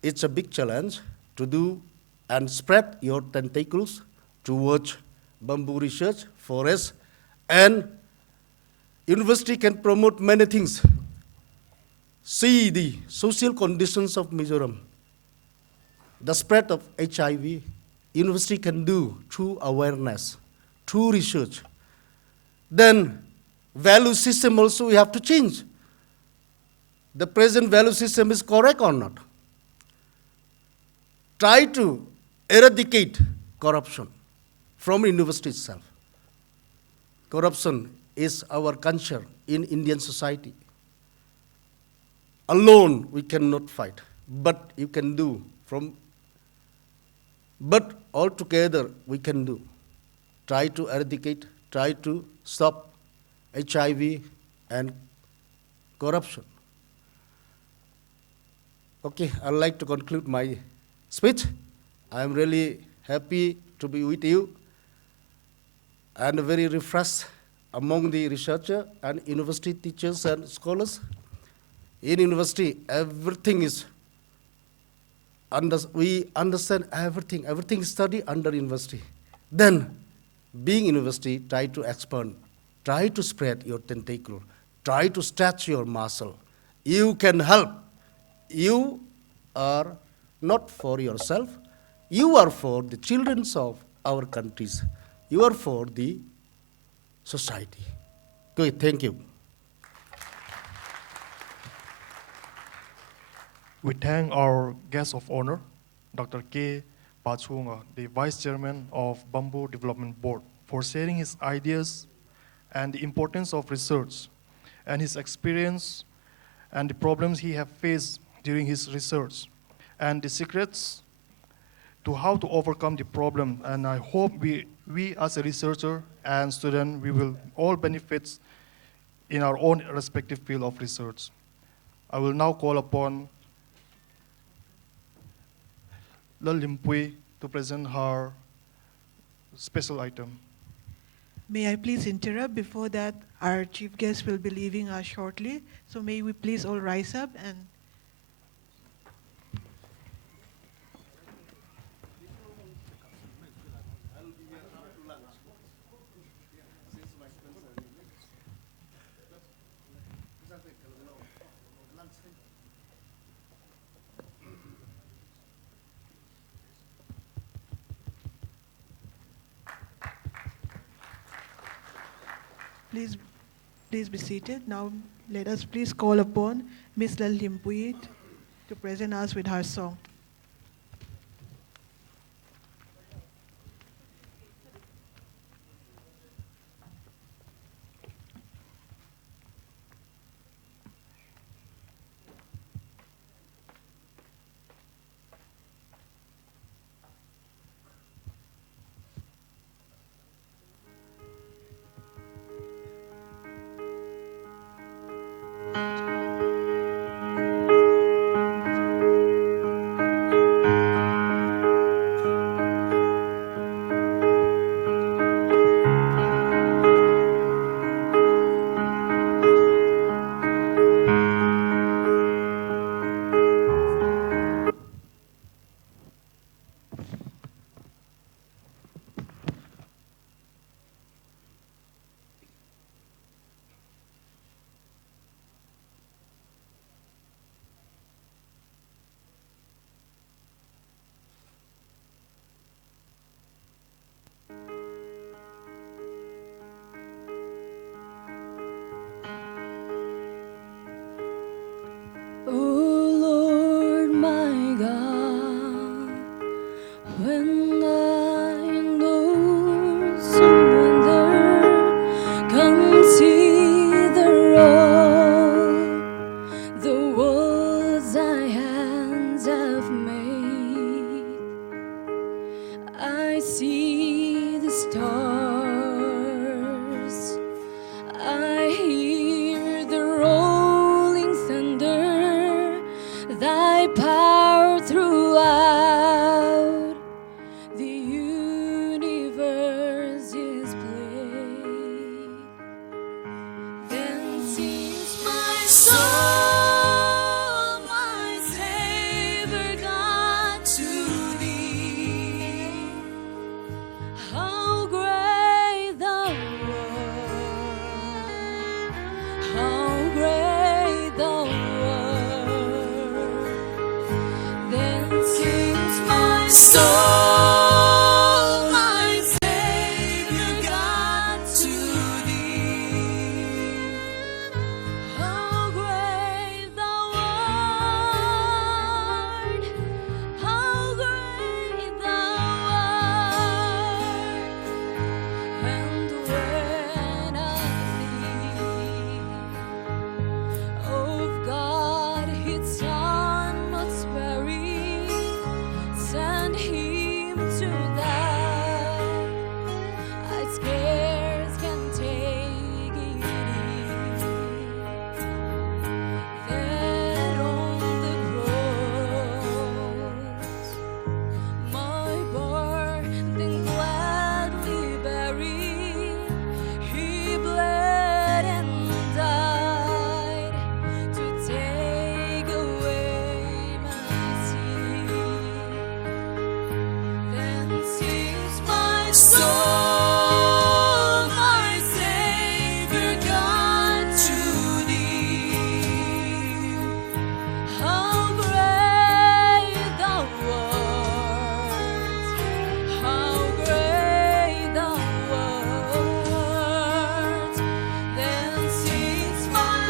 it's a big challenge to do and spread your tentacles towards bamboo research, forest, and university can promote many things. See the social conditions of Mizoram, the spread of HIV, university can do through awareness, through research. Then value system also we have to change. The present value system is correct or not? Try to eradicate corruption from university itself. Corruption is our culture in Indian society. Alone we cannot fight, but you can do but all together we can do. Try to eradicate try to stop HIV and corruption. Okay, I'd like to conclude my speech. I'm really happy to be with you and very refreshed among the researchers and university teachers and scholars. In university, everything is, we understand everything is studied under university. Then, being university, try to expand, try to spread your tentacle, try to stretch your muscle. You can help. You are not for yourself, you are for the children of our countries. You are for the society. Good, thank you. We thank our guest of honor, Dr. K. Pachunga, the Vice Chairman of Bamboo Development Board, for sharing his ideas and the importance of research and his experience and the problems he have faced during his research and the secrets to how to overcome the problem. And I hope we as a researcher and student, we will all benefit in our own respective field of research. I will now call upon Lal Limpui to present her special item. May I please interrupt? Before that, our chief guest will be leaving us shortly. So may we please all rise up and please be seated. Now let us please call upon Ms. Lal Limpui to present us with her song. Oh Lord my God, when I know some wonder, consider all the worlds thy hands have made. I see the stars, I hear the rolling thunder, thy power throughout the universe is played. Then sings my soul, my Savior God, to thee. How great thou art, how great thou art. Then sings my soul, my Savior God, to thee. How great thou art, how great thou art. And when I think of God, His Son not sparing, send His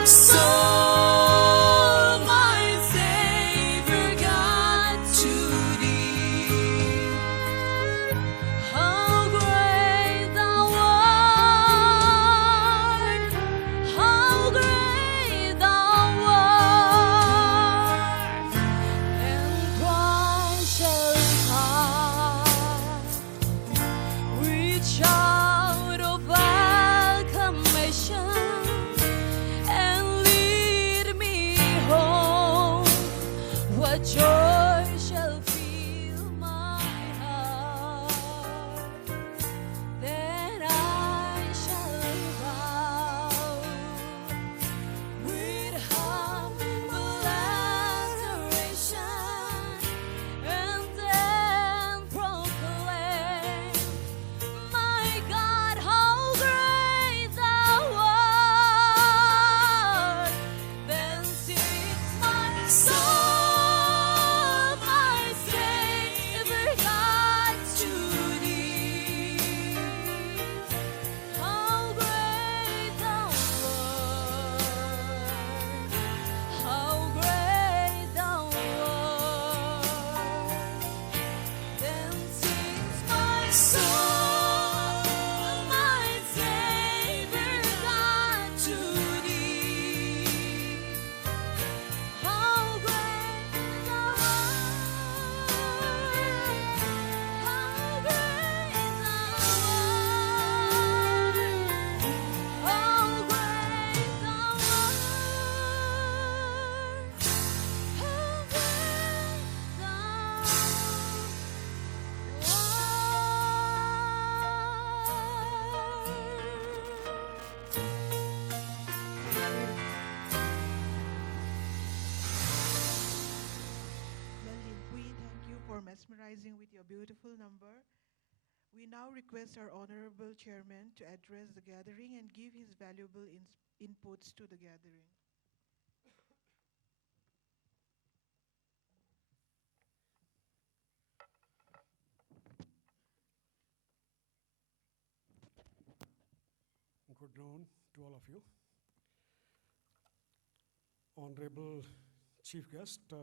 soul, my Savior God, to thee. How great thou art, how great thou art, and Christ shall come, reach out of acclamation and lead me home. What joy shall fill my heart, then I shall bow with humble adoration and then proclaim, my God, how great thou art. Then sings my soul, my Savior God, to thee. How great thou art, how great thou art. Then sings my soul, my Savior God, to thee. How great thou art, how great thou art, how great thou art, how Well, we thank you for mesmerizing with your beautiful number. We now request our Honorable Chairman to address the gathering and give his valuable inputs to the gathering. Good noon to all of you. Honorable Chief Guest,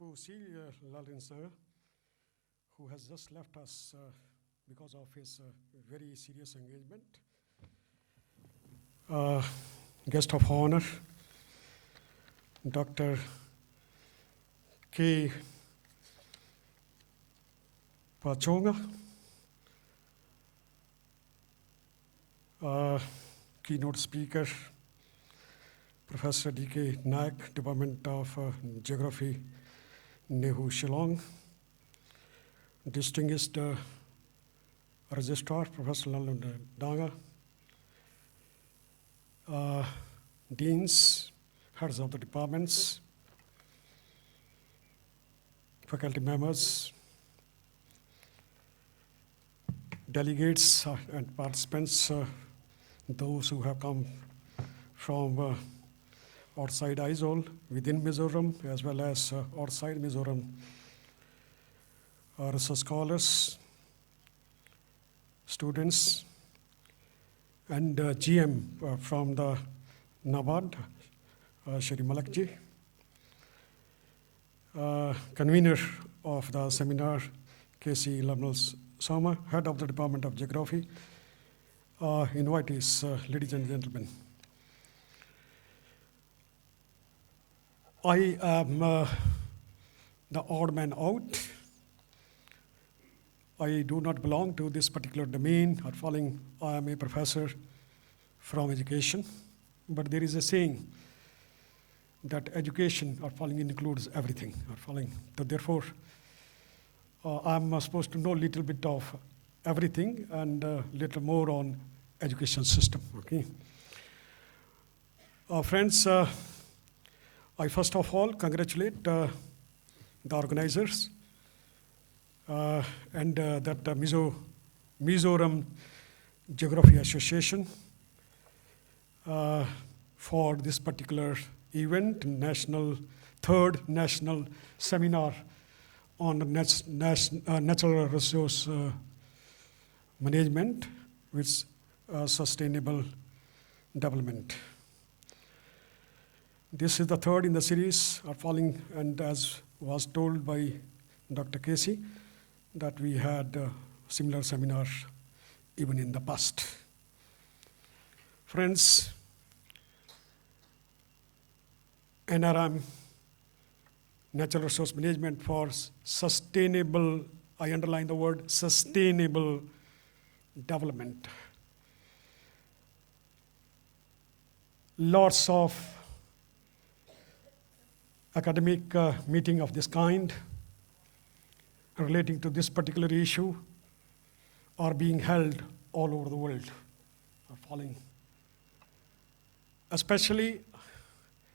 Pusil Lalinsanga, who has just left us because of his very serious engagement. Guest of honor, Dr. K. Pachonga, keynote speaker, Professor D.K. Naik, Department of Geography, Nehu, Shillong. Distinguished Registrar, Professor Lalund Danga. Deans, heads of the departments, faculty members, delegates and participants, those who have come from outside Aizawl, within Mizoram, as well as outside Mizoram, research scholars, students, and GM from the NABARD, Shri Malakji, convener of the seminar, K.C. Lamnal Sama, head of the Department of Geography, invitees, ladies and gentlemen. I am the odd man out. I do not belong to this particular domain or falling. I am a professor from education, but there is a saying that education or falling includes everything or falling. So therefore, I'm supposed to know a little bit of everything and a little more on education system. Okay, friends. I first of all congratulate the organizers and that Mizoram Geography Association for this particular event, third national seminar on natural resource management, which sustainable development. This is the third in the series are falling, and as was told by Dr. Casey, that we had similar seminars even in the past. Friends, NRM, Natural Resource Management for Sustainable, I underline the word sustainable development. Lots of academic meeting of this kind relating to this particular issue are being held all over the world, are falling. Especially,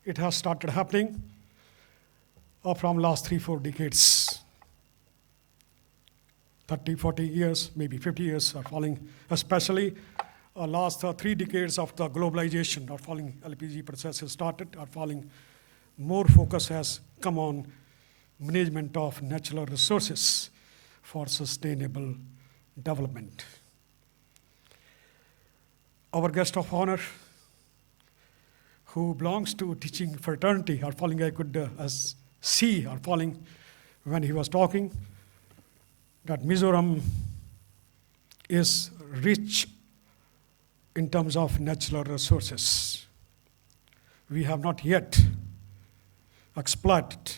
it has started happening from last 3-4 decades. 30, 40 years, maybe 50 years are falling, especially last 3 decades of the globalization are falling. LPG processes started, are falling. More focus has come on management of natural resources for sustainable development. Our guest of honor, who belongs to teaching fraternity, are falling. I could see are falling when he was talking that Mizoram is rich in terms of natural resources. We have not yet exploited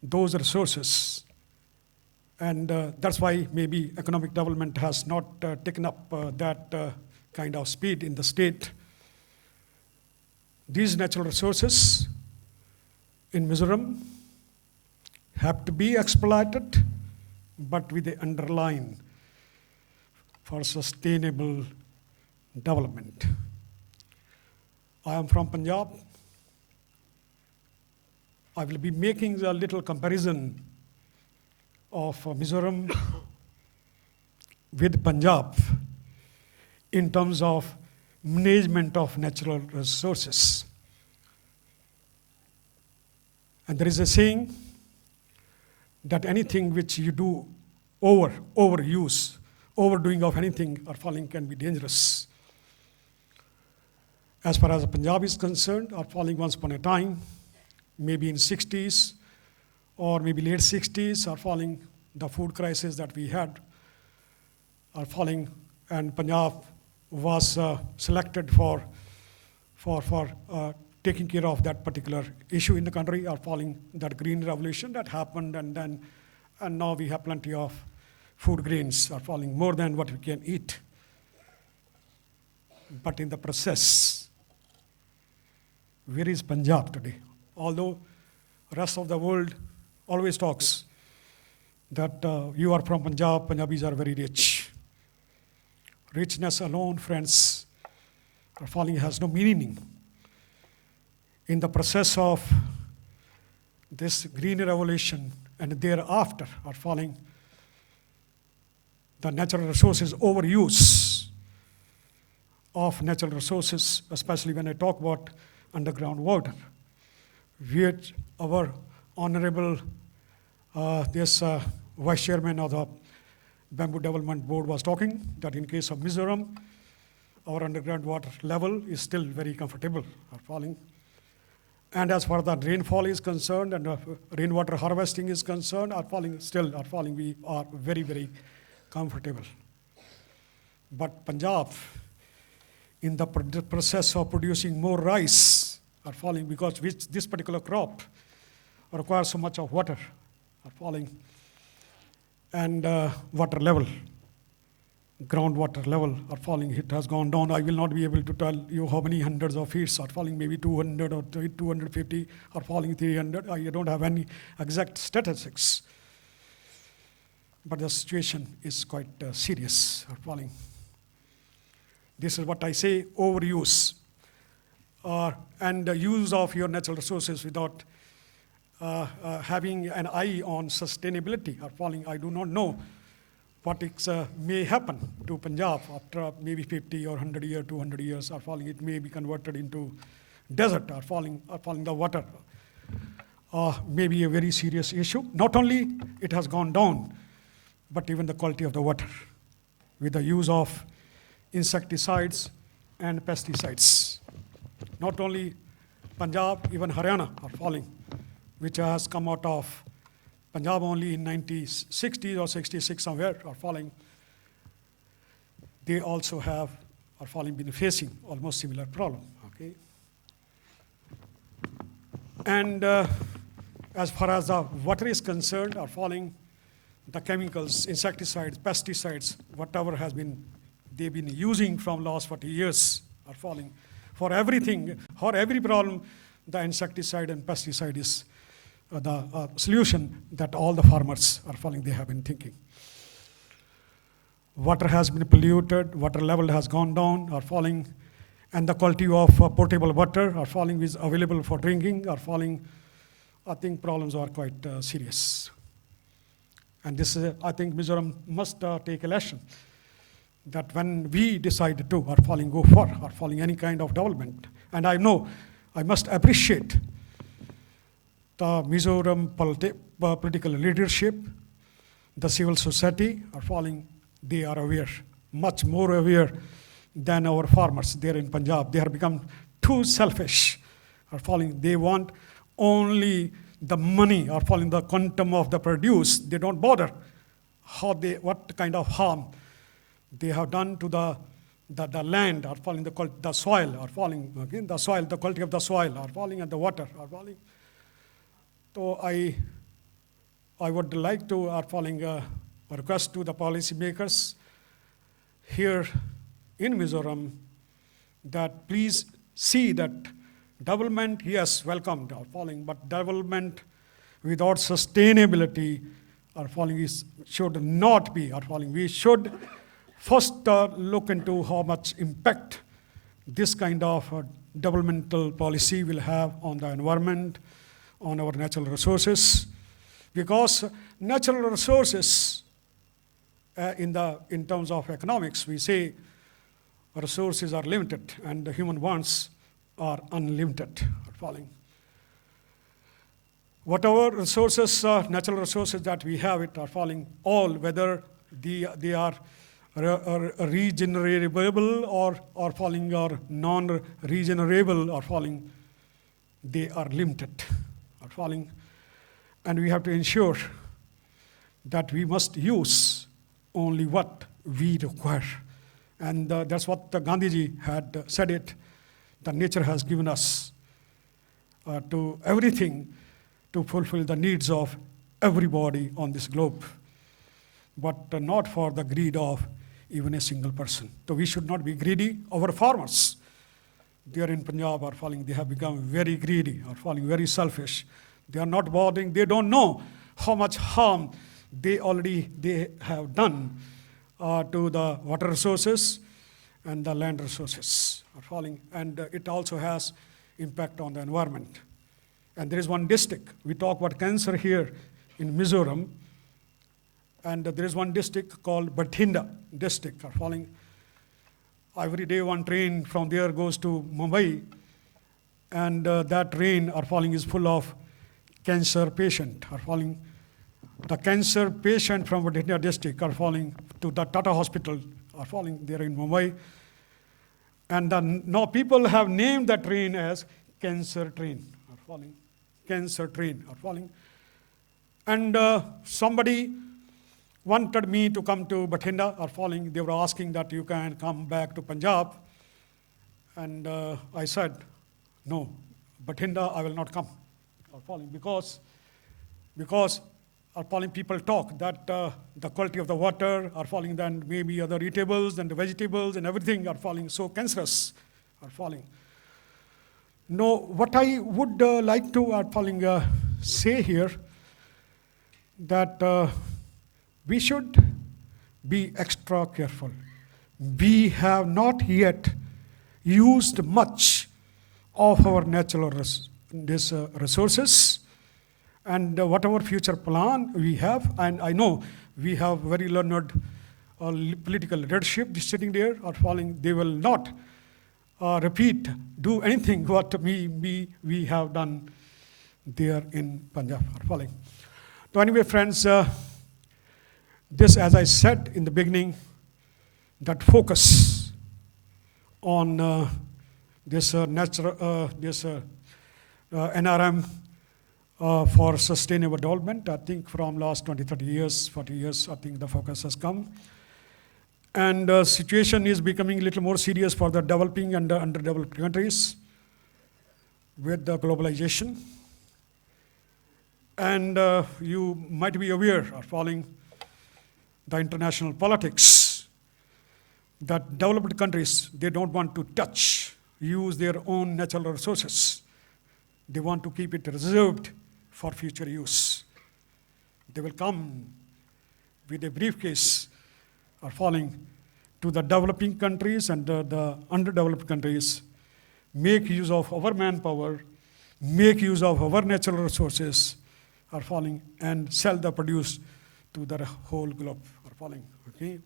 those resources, and that's why maybe economic development has not taken up that kind of speed in the state. These natural resources in Mizoram have to be exploited, but with the underline for sustainable development. I am from Punjab. I will be making a little comparison of Mizoram with Punjab in terms of management of natural resources. And there is a saying that anything which you do overuse, overdoing of anything or falling can be dangerous. As far as Punjab is concerned, or falling once upon a time, maybe in 60s or maybe late 60s, or falling the food crisis that we had, are falling, and Punjab was selected for taking care of that particular issue in the country, or following that green revolution that happened, and now we have plenty of food grains, are falling more than what we can eat. But in the process, where is Punjab today? Although rest of the world always talks that you are from Punjab, Punjabis are very rich. Richness alone, friends, are falling has no meaning. In the process of this green revolution and thereafter are falling, the natural resources overuse of natural resources, especially when I talk about underground water, which our honorable vice chairman of the Bamboo Development Board was talking, that in case of Mizoram, our underground water level is still very comfortable, are falling. And as far as the rainfall is concerned and rainwater harvesting is concerned, are falling, still are falling. We are very, very comfortable. But Punjab, in the process of producing more rice, are falling because this particular crop requires so much of water, are falling. And water level, groundwater level are falling. It has gone down. I will not be able to tell you how many hundreds of feet are falling, maybe 200 or 250 are falling, 300. I don't have any exact statistics. But the situation is quite serious, are falling. This is what I say, overuse and the use of your natural resources without having an eye on sustainability are falling. I do not know what may happen to Punjab after maybe 50 or 100 years, 200 years are falling. It may be converted into desert, are falling the water. Maybe a very serious issue. Not only it has gone down, but even the quality of the water with the use of insecticides and pesticides. Not only Punjab, even Haryana are falling, which has come out of Punjab only in 1960 or 66 somewhere are falling. They also are falling, been facing almost similar problem, okay? And as far as the water is concerned, are falling the chemicals, insecticides, pesticides, whatever has been, they've been using from last 40 years are falling. For everything, for every problem, the insecticide and pesticide is the solution that all the farmers are falling, they have been thinking. Water has been polluted, water level has gone down, are falling, and the quality of potable water are falling, is available for drinking, are falling. I think problems are quite serious. And this is, I think Mizoram must take a lesson that when we decide to, are falling, go for, are falling any kind of development. And I know, I must appreciate the Mizoram political leadership, the civil society are falling, they are aware, much more aware than our farmers there in Punjab. They have become too selfish, are falling. They want only the money, are falling the quantum of the produce. They don't bother what kind of harm they have done to the land, are falling, the soil are falling, again, the soil, the quality of the soil are falling, and the water are falling. So I would like to request to the policymakers here in Mizoram that please see that development, yes, welcomed are falling, but development without sustainability are falling should not be are falling. We should first look into how much impact this kind of developmental policy will have on the environment, on our natural resources, because natural resources in terms of economics, we say resources are limited and the human wants are unlimited, are falling. Whatever resources, natural resources that we have, it are falling, all, whether they are regenerable or falling, or non-regenerable or falling, they are limited, are falling. And we have to ensure that we must use only what we require. And that's what Gandhiji had said it, that nature has given us to everything to fulfill the needs of everybody on this globe, but not for the greed of even a single person. So we should not be greedy. Our farmers, there in Punjab are falling, they have become very greedy, are falling very selfish. They are not bothering, they don't know how much harm they have done to the water resources and the land resources are falling. And it also has impact on the environment. And there is one district, we talk about cancer here in Mizoram, and there is one district called Bathinda district are falling. Every day one train from there goes to Mumbai, and that train are falling is full of cancer patient are falling. The cancer patient from Bathinda district are falling to the Tata hospital are falling there in Mumbai. And now people have named that train as cancer train are falling. Cancer train are falling. And somebody wanted me to come to Bathinda are falling. They were asking that you can come back to Punjab. And I said, no, Bathinda I will not come are falling because are falling people talk that the quality of the water are falling, then maybe other eatables and the vegetables and everything are falling, so cancerous are falling. No, what I would like to are falling say here that we should be extra careful. We have not yet used much of our natural resources, and whatever future plan we have, and I know we have very learned political leadership sitting there are falling, they will not do anything what we have done there in Punjab are falling. So anyway, friends, this, as I said in the beginning, that focus on this NRM for sustainable development. I think from last 20, 30 years, 40 years, I think the focus has come. And the situation is becoming a little more serious for the developing and the underdeveloped countries with the globalization. And you might be aware or following the international politics that developed countries, they don't want to use their own natural resources. They want to keep it reserved for future use. They will come with a briefcase or falling to the developing countries and the underdeveloped countries, make use of our manpower, make use of our natural resources, are falling and sell the produce to the whole globe are falling. Okay.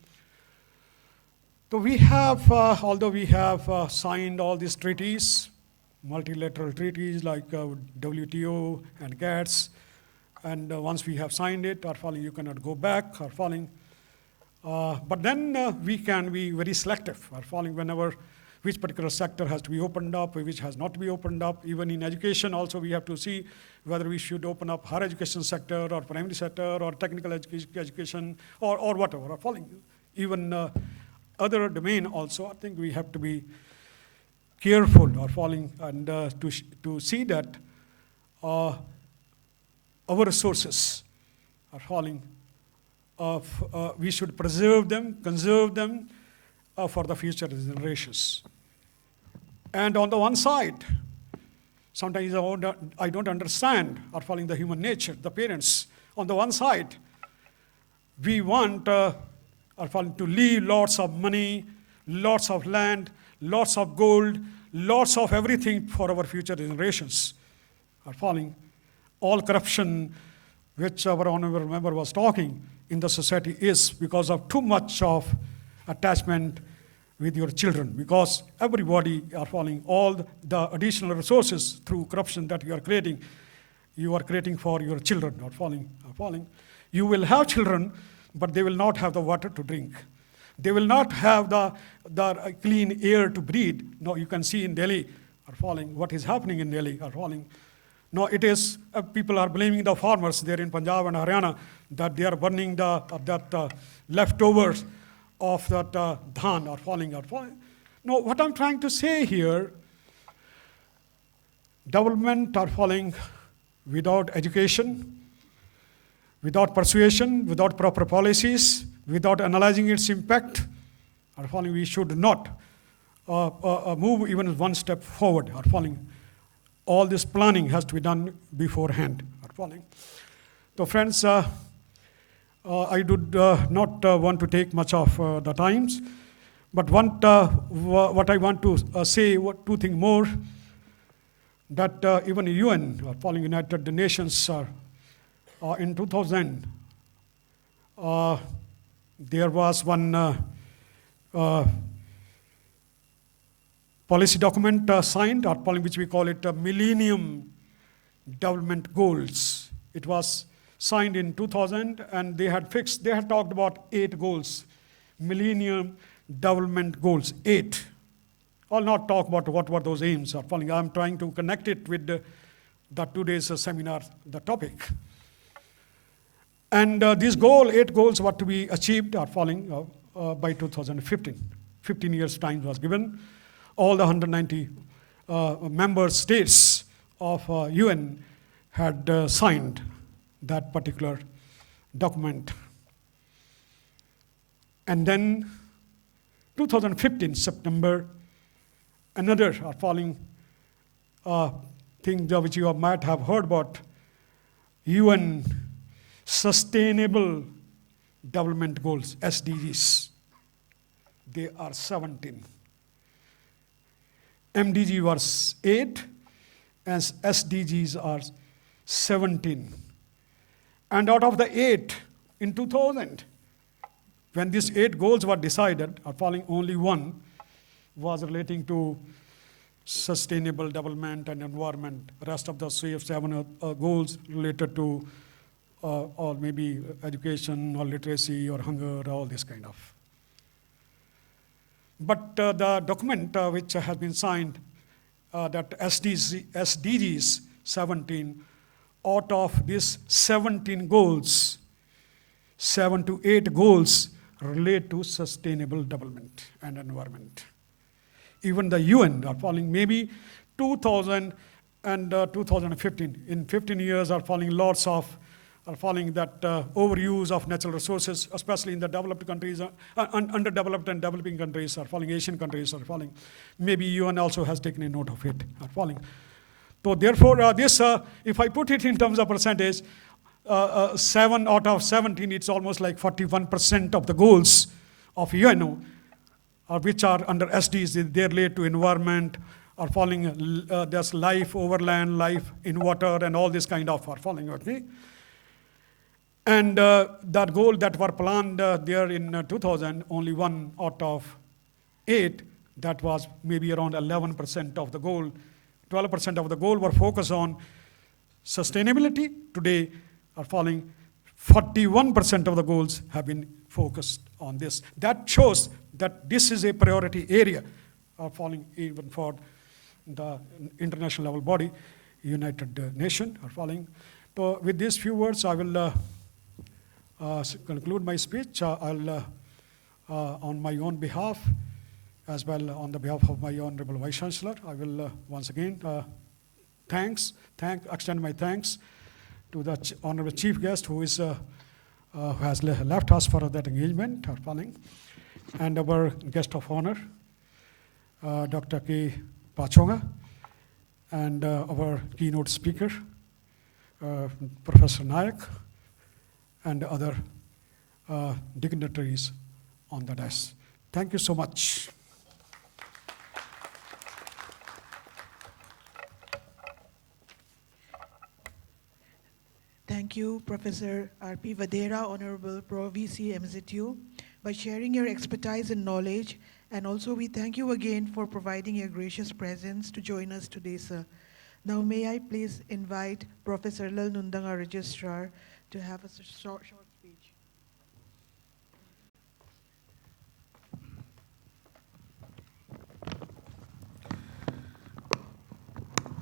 So we have, although we have signed all these treaties, multilateral treaties like WTO and GATS, and once we have signed it, are falling, you cannot go back, are falling. But then we can be very selective, are falling whenever which particular sector has to be opened up, which has not to be opened up. Even in education also we have to see whether we should open up higher education sector or primary sector or technical education or whatever, are falling. Even other domain also, I think we have to be careful or falling and to see that our resources are falling. We should preserve them, conserve them for the future generations. And on the one side, sometimes I don't understand or following the human nature, the parents. On the one side, we want to leave lots of money, lots of land, lots of gold, lots of everything for our future generations. Are falling. All corruption, which our honorable member was talking in the society, is because of too much of attachment with your children, because everybody are falling. All the additional resources through corruption that you are creating for your children are falling. You will have children, but they will not have the water to drink. They will not have the clean air to breathe. No, you can see in Delhi are falling. What is happening in Delhi are falling. No, it is, people are blaming the farmers there in Punjab and Haryana that they are burning leftovers of that dhan are falling. No, what I'm trying to say here, development are falling without education, without persuasion, without proper policies, without analyzing its impact, are falling. We should not move even one step forward, are falling. All this planning has to be done beforehand, are falling. So friends, I do not want to take much of the times, but what I want to say, two things more, that even UN, following United Nations, in 2000, there was one policy document signed, or which we call it Millennium Development Goals. It was signed in 2000, and they had talked about 8 goals, Millennium Development Goals, 8. I'll not talk about what were those aims are following. I'm trying to connect it with the today's seminar, the topic. And these 8 goals were to be achieved are falling by 2015. 15 years time was given. All the 190 member states of UN had signed that particular document. And then 2015, September, another following thing which you might have heard about, UN Sustainable Development Goals, SDGs. They are 17. MDG was 8, and SDGs are 17. And out of the 8 in 2000, when these 8 goals were decided, following only one was relating to sustainable development and environment. The rest of the 7 goals related to or maybe education or literacy or hunger, all this kind of. But the document which has been signed, that SDGs 17, out of these 17 goals, 7 to 8 goals relate to sustainable development and environment. Even the UN are following maybe 2000 and 2015. In 15 years are following lots of are following that overuse of natural resources, especially in the developed countries, underdeveloped and developing countries are following, Asian countries are following. Maybe UN also has taken a note of it, are following. So therefore, this, if I put it in terms of percentage, 7 out of 17, it's almost like 41% of the goals of UNO, which are under SDs, they relate to environment, are following, there's life over land, life in water, and all this kind of are following, okay? And that goal that were planned there in 2000, only 1 out of 8, that was maybe around 11% of the goal. 12% of the goal were focused on sustainability. Today are following 41% of the goals have been focused on this. That shows that this is a priority area following even for the international level body, United Nations are following. So with these few words, I will conclude my speech. I'll, on my own behalf, as well on the behalf of my Honorable Vice Chancellor, I will once again extend my thanks to the Honorable Chief Guest who has left us for that engagement, following, and our guest of honor, Dr. K. Pachonga, and our keynote speaker, Professor Nayak, and other dignitaries on the desk. Thank you so much. Thank you, Professor R.P. Vadera, Honorable Pro VC MZU, by sharing your expertise and knowledge. And also we thank you again for providing your gracious presence to join us today, sir. Now may I please invite Professor Lal Nundang, our registrar, to have a short speech.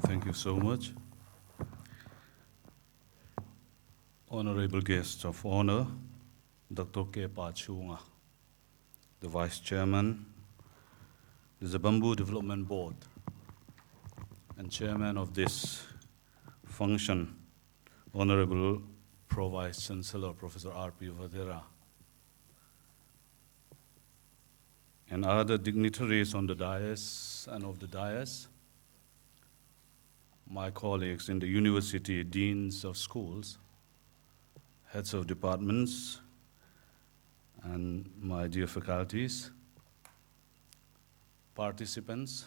Thank you so much. Honorable guests of honor, Dr. K. Pachunga, the Vice Chairman, the Zabambu Development Board, and Chairman of this function, Honorable Pro Vice Chancellor, Professor R.P. Vadera, and other dignitaries on the dais and of the dais, my colleagues in the university, deans of schools, heads of departments, and my dear faculties, participants,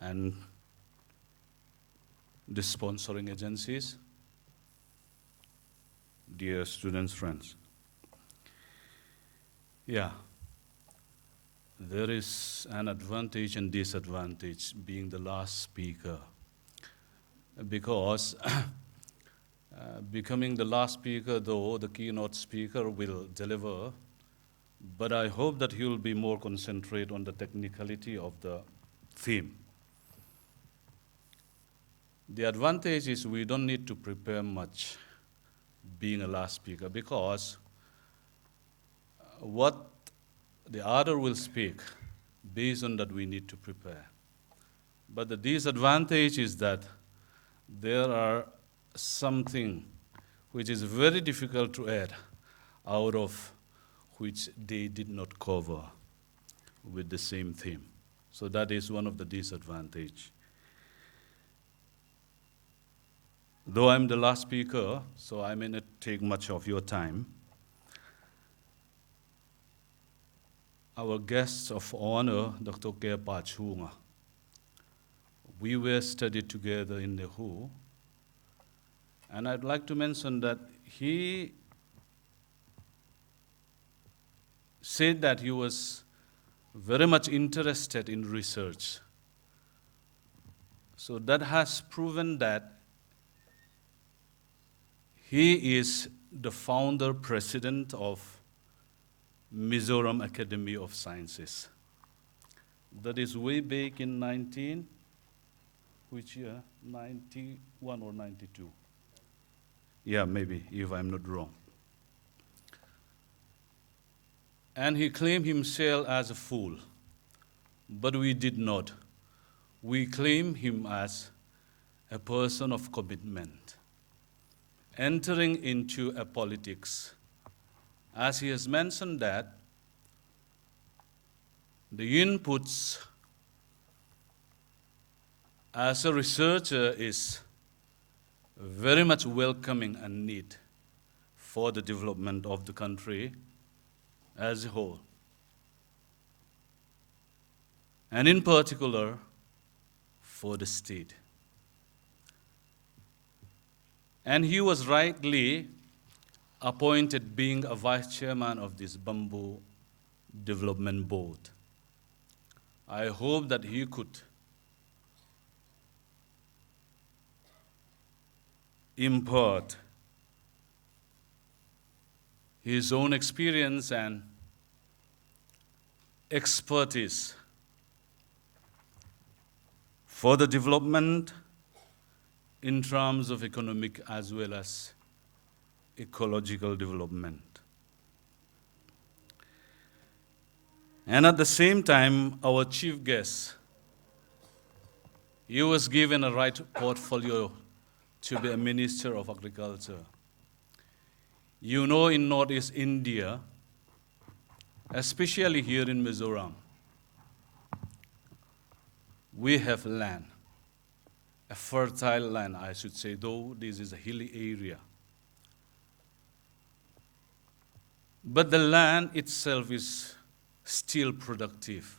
and the sponsoring agencies, dear students, friends. Yeah, there is an advantage and disadvantage being the last speaker, because becoming the last speaker, though the keynote speaker will deliver, but I hope that he will be more concentrate on the technicality of the theme. The advantage is we don't need to prepare much being a last speaker, because what the other will speak, based on that we need to prepare. But the disadvantage is that there are something which is very difficult to add out of which they did not cover with the same theme. So that is one of the disadvantages. Though I'm the last speaker, so I may not take much of your time, our guests of honor, Dr. K. Pachunga, we were studied together in the WHO, and I'd like to mention that he said that he was very much interested in research. So that has proven that he is the founder president of Mizoram Academy of Sciences. That is way back in which year? 91 or 92? Yeah, maybe, if I'm not wrong. And he claimed himself as a fool, but we did not. We claim him as a person of commitment, entering into a politics, as he has mentioned that the inputs as a researcher is very much welcoming and need for the development of the country as a whole. And in particular, for the state. And he was rightly appointed being a vice chairman of this Bamboo Development Board. I hope that he could impart his own experience and expertise for the development in terms of economic as well as ecological development. And at the same time, our chief guest, he was given a right portfolio to be a Minister of Agriculture. You know, in Northeast India, especially here in Mizoram, we have land, a fertile land, I should say, though this is a hilly area. But the land itself is still productive.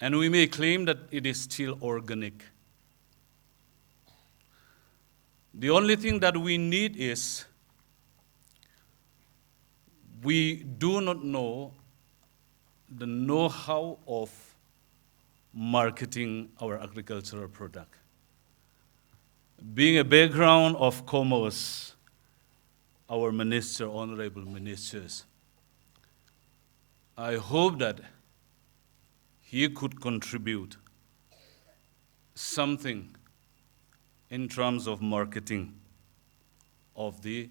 And we may claim that it is still organic. The only thing that we need is we do not know the know-how of marketing our agricultural product. Being a background of commerce, our minister, honorable ministers, I hope that he could contribute something in terms of marketing of the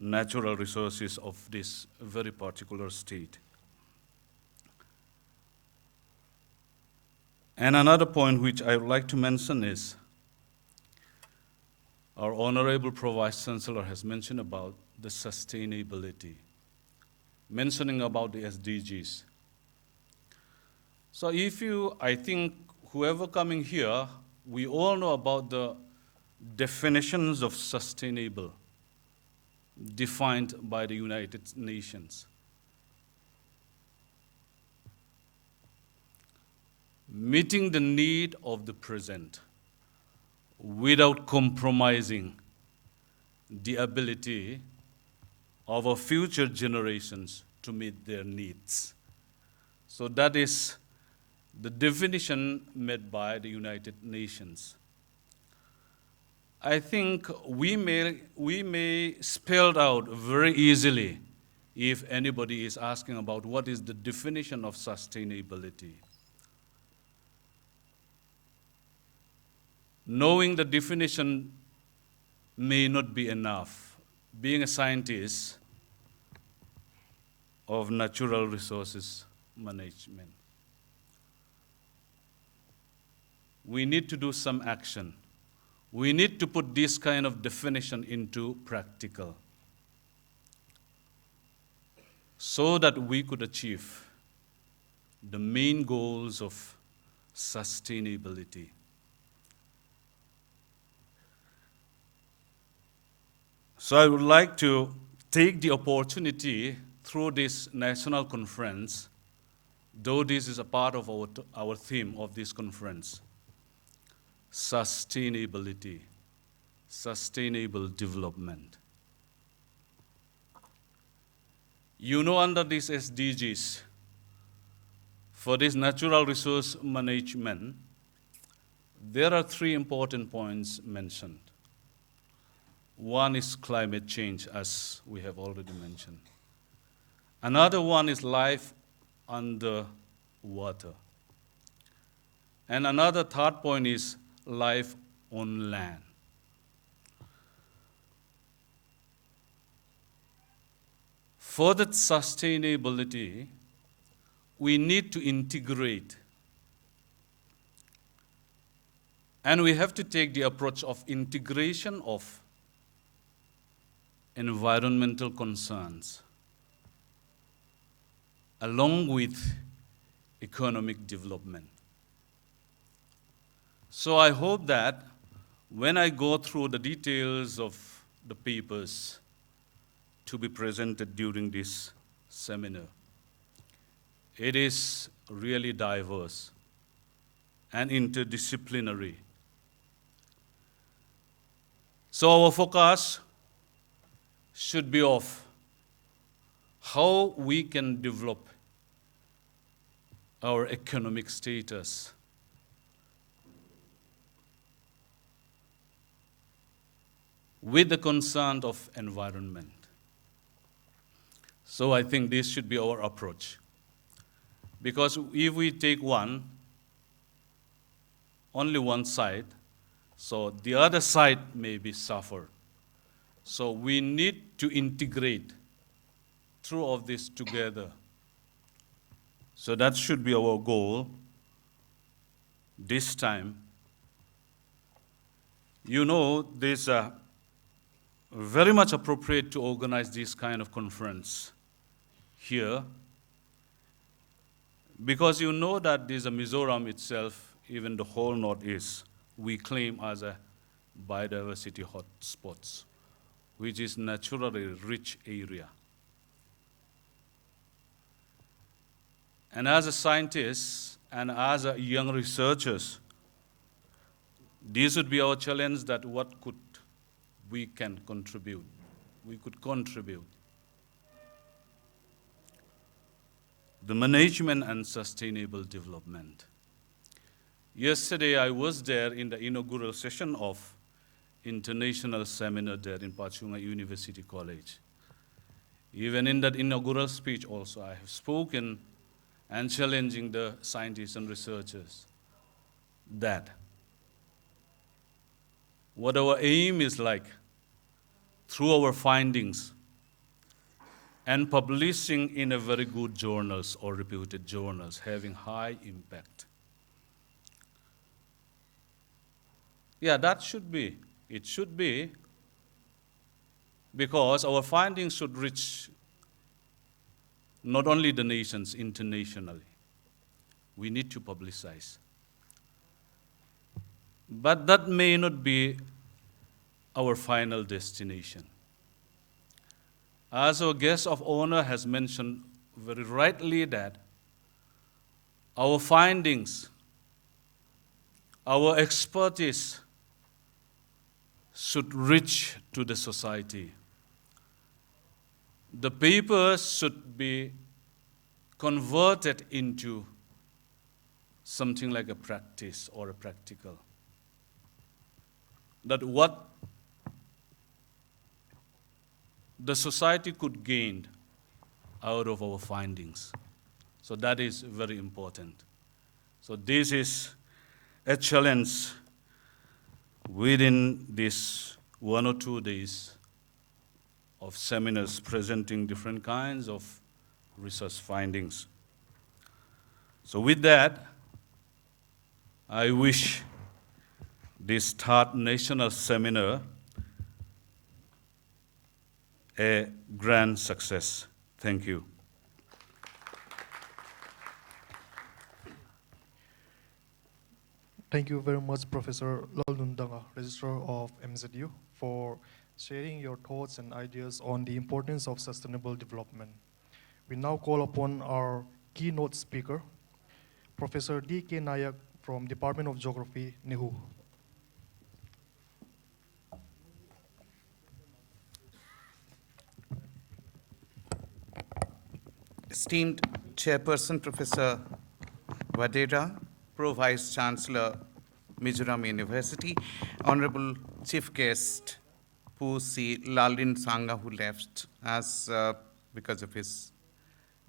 natural resources of this very particular state. And another point which I would like to mention is our Honorable Vice Chancellor has mentioned about the sustainability, mentioning about the SDGs. So I think whoever coming here, we all know about the definitions of sustainable defined by the United Nations. Meeting the need of the present without compromising the ability of our future generations to meet their needs. So that is the definition made by the United Nations. I think we may spell it out very easily if anybody is asking about what is the definition of sustainability. Knowing the definition may not be enough. Being a scientist of natural resources management, we need to do some action. We need to put this kind of definition into practical so that we could achieve the main goals of sustainability. So I would like to take the opportunity through this national conference, though this is a part of our theme of this conference, sustainability, sustainable development. You know, under these SDGs, for this natural resource management, there are 3 important points mentioned. One is climate change, as we have already mentioned. Another one is life under water. And another third point is life on land. For that sustainability, we need to integrate. And we have to take the approach of integration of environmental concerns along with economic development. So I hope that when I go through the details of the papers to be presented during this seminar, it is really diverse and interdisciplinary. So our focus should be of how we can develop our economic status with the concern of environment. So I think this should be our approach. Because if we take only one side, so the other side may be suffer. So we need to integrate through all this together. So that should be our goal this time. You know, this very much appropriate to organize this kind of conference here, because you know that there's a Mizoram itself, even the whole Northeast, we claim as a biodiversity hotspots, which is naturally rich area. And as a scientist and as a young researchers, this would be our challenge, that what could we can contribute. We could contribute. The management and sustainable development. Yesterday I was there in the inaugural session of international seminar there in Pachunga University College. Even in that inaugural speech also, I have spoken and challenging the scientists and researchers that what our aim is like through our findings and publishing in a very good journals or reputed journals having high impact. Yeah, that should be. It should be, because our findings should reach not only the nations, internationally. We need to publicize. But that may not be our final destination. As our guest of honor has mentioned very rightly, that our findings, our expertise should reach to the society. The papers should be converted into something like a practice or a practical. That what the society could gain out of our findings. So that is very important. So this is a challenge within this 1 or 2 days of seminars presenting different kinds of research findings. So with that, I wish this third national seminar a grand success. Thank you. Thank you very much, Professor Lalundanga, Registrar of MZU, for sharing your thoughts and ideas on the importance of sustainable development. We now call upon our keynote speaker, Professor D.K. Nayak from Department of Geography, NEHU. Esteemed Chairperson Professor Vadera, Pro Vice Chancellor, Mizoram University, Honorable Chief Guest, Pusi Lalin Sangha, who left us because of his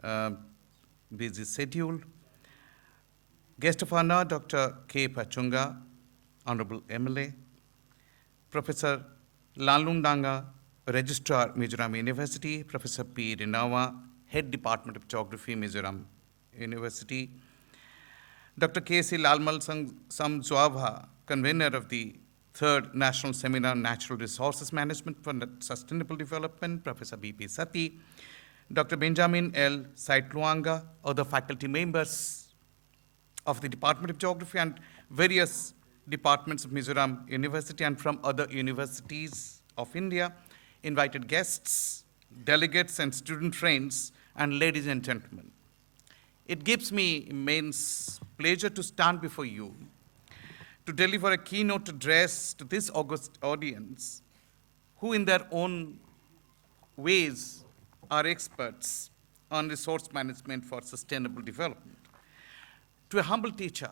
uh, busy schedule. Guest of honor, Dr. K. Pachunga, Honorable MLA, Professor Lalundanga, Registrar, Mizoram University, Professor P. Rinawa, Head Department of Geography, Mizoram University, Dr. K.C. Lalmal Samzuava, convener of the Third National Seminar on Natural Resources Management for Sustainable Development, Professor B.P. Sati, Dr. Benjamin L. Saitluanga, other faculty members of the Department of Geography and various departments of Mizoram University and from other universities of India, invited guests, delegates, and student friends, and ladies and gentlemen. It gives me immense pleasure to stand before you to deliver a keynote address to this august audience, who in their own ways are experts on resource management for sustainable development. To a humble teacher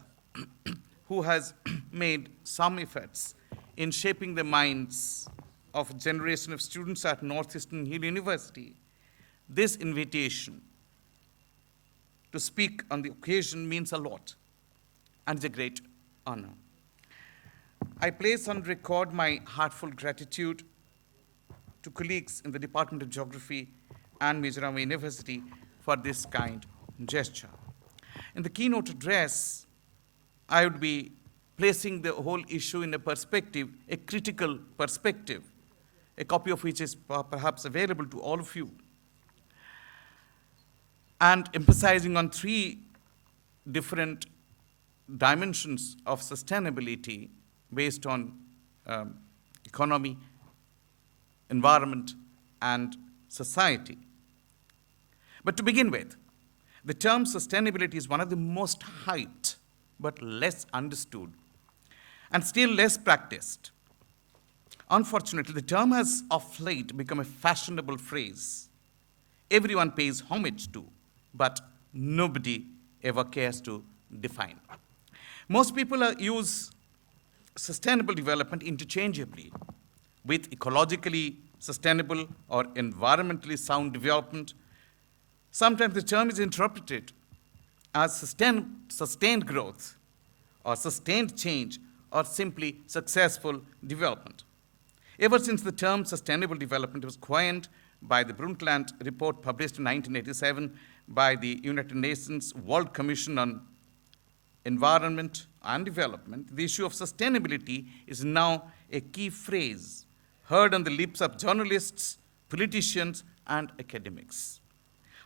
who has made some efforts in shaping the minds of a generation of students at Northeastern Hill University, this invitation to speak on the occasion means a lot and is a great honor. I place on record my heartfelt gratitude to colleagues in the Department of Geography and Mizoram University for this kind gesture. In the keynote address, I would be placing the whole issue in a perspective, a critical perspective, a copy of which is perhaps available to all of you, and emphasizing on three different dimensions of sustainability based on economy, environment, and society. But to begin with, the term sustainability is one of the most hyped but less understood and still less practiced. Unfortunately, the term has of late become a fashionable phrase everyone pays homage to, but nobody ever cares to define. Most people use sustainable development interchangeably with ecologically sustainable or environmentally sound development. Sometimes the term is interpreted as sustained growth or sustained change or simply successful development. Ever since the term sustainable development was coined by the Brundtland report published in 1987 by the United Nations World Commission on Environment and Development, the issue of sustainability is now a key phrase heard on the lips of journalists, politicians, and academics.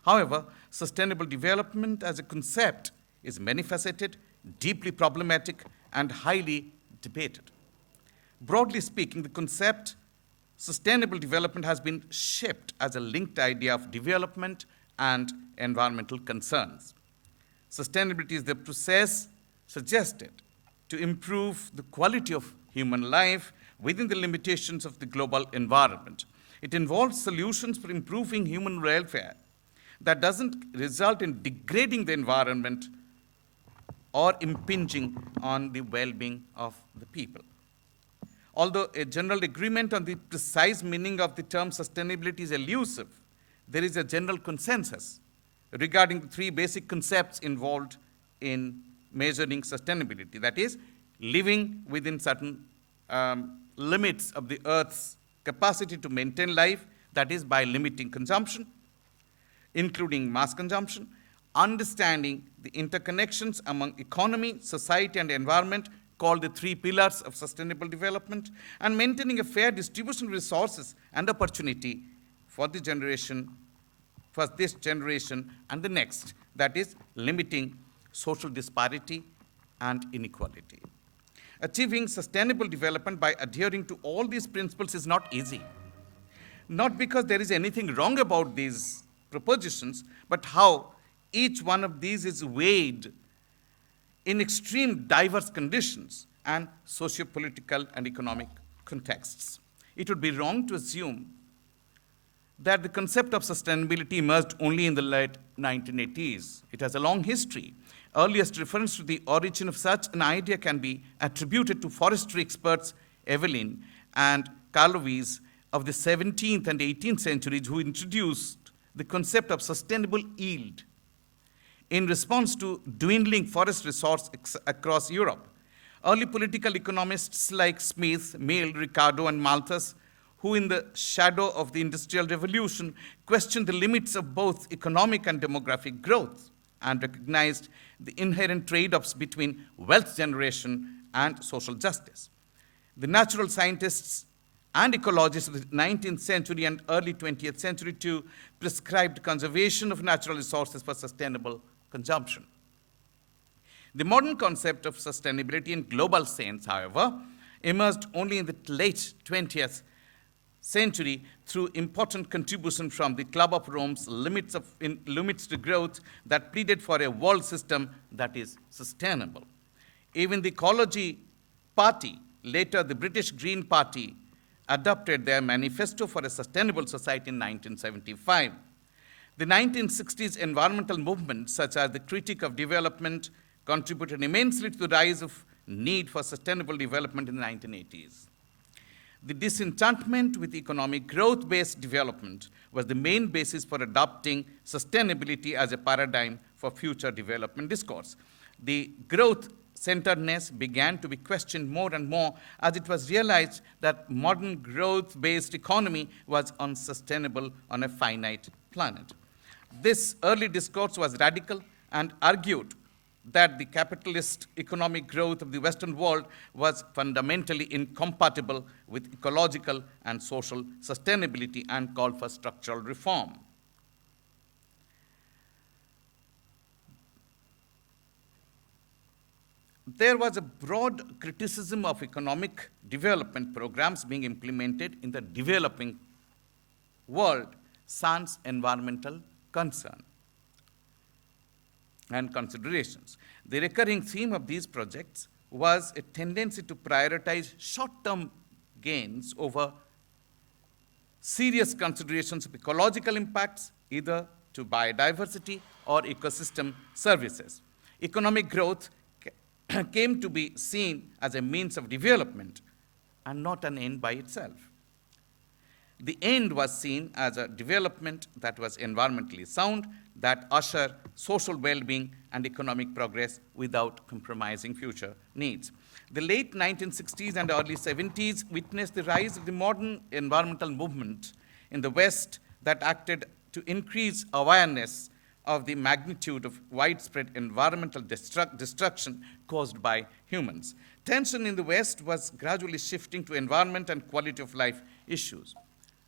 However, sustainable development as a concept is many-faceted, deeply problematic, and highly debated. Broadly speaking, the concept sustainable development has been shaped as a linked idea of development and environmental concerns. Sustainability is the process suggested to improve the quality of human life within the limitations of the global environment. It involves solutions for improving human welfare that doesn't result in degrading the environment or impinging on the well-being of the people. Although a general agreement on the precise meaning of the term sustainability is elusive, there is a general consensus regarding the three basic concepts involved in measuring sustainability. That is, living within certain limits of the Earth's capacity to maintain life, that is, by limiting consumption, including mass consumption, understanding the interconnections among economy, society, and environment, called the three pillars of sustainable development, and maintaining a fair distribution of resources and opportunity for this generation and the next, that is, limiting social disparity and inequality. Achieving sustainable development by adhering to all these principles is not easy. Not because there is anything wrong about these propositions, but how each one of these is weighed in extreme diverse conditions and socio-political and economic contexts. It would be wrong to assume that the concept of sustainability emerged only in the late 1980s. It has a long history. Earliest reference to the origin of such an idea can be attributed to forestry experts Evelyn and Carlovis of the 17th and 18th centuries, who introduced the concept of sustainable yield in response to dwindling forest resource across Europe. Early political economists like Smith, Mill, Ricardo, and Malthus, who in the shadow of the Industrial Revolution questioned the limits of both economic and demographic growth and recognized the inherent trade-offs between wealth generation and social justice. The natural scientists and ecologists of the 19th century and early 20th century too prescribed conservation of natural resources for sustainable consumption. The modern concept of sustainability in global sense, however, emerged only in the late 20th century through important contribution from the Club of Rome's limits to growth that pleaded for a world system that is sustainable. Even the Ecology Party, later the British Green Party, adopted their manifesto for a sustainable society in 1975. The 1960s environmental movements, such as the Critique of Development, contributed immensely to the rise of need for sustainable development in the 1980s. The disenchantment with economic growth-based development was the main basis for adopting sustainability as a paradigm for future development discourse. The growth-centeredness began to be questioned more and more as it was realized that modern growth-based economy was unsustainable on a finite planet. This early discourse was radical and argued that the capitalist economic growth of the Western world was fundamentally incompatible with ecological and social sustainability and called for structural reform. There was a broad criticism of economic development programs being implemented in the developing world sans environmental concern and considerations. The recurring theme of these projects was a tendency to prioritize short-term gains over serious considerations of ecological impacts, either to biodiversity or ecosystem services. Economic growth came to be seen as a means of development and not an end by itself. The end was seen as a development that was environmentally sound, that usher social well-being and economic progress without compromising future needs. The late 1960s and early 70s witnessed the rise of the modern environmental movement in the West that acted to increase awareness of the magnitude of widespread environmental destruction caused by humans. Tension in the West was gradually shifting to environment and quality of life issues.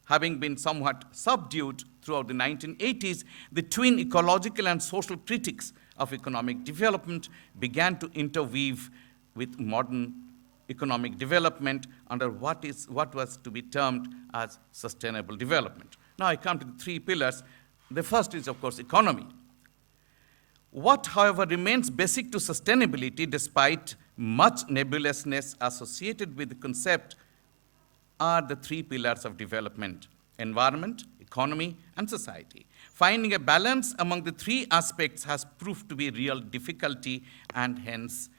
Having been somewhat subdued throughout the 1980s, the twin ecological and social critics of economic development began to interweave with modern economic development under what was to be termed as sustainable development. Now I come to the three pillars. The first is, of course, economy. What, however, remains basic to sustainability, despite much nebulousness associated with the concept, are the three pillars of development: environment, economy, and society. Finding a balance among the three aspects has proved to be a real difficulty and hence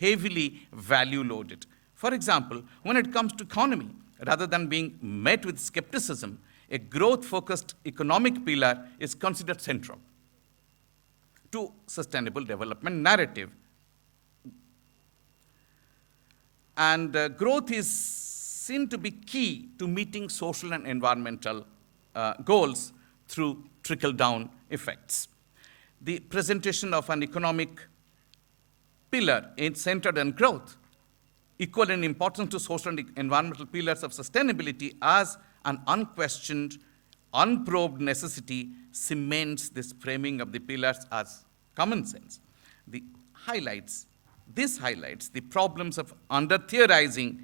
heavily value-loaded. For example, when it comes to economy, rather than being met with skepticism, a growth-focused economic pillar is considered central to sustainable development narrative. And growth is seen to be key to meeting social and environmental goals through trickle-down effects. The presentation of an economic pillar is centered on growth, equal in importance to social and environmental pillars of sustainability as an unquestioned, unprobed necessity, cements this framing of the pillars as common sense. This highlights the problems of under-theorizing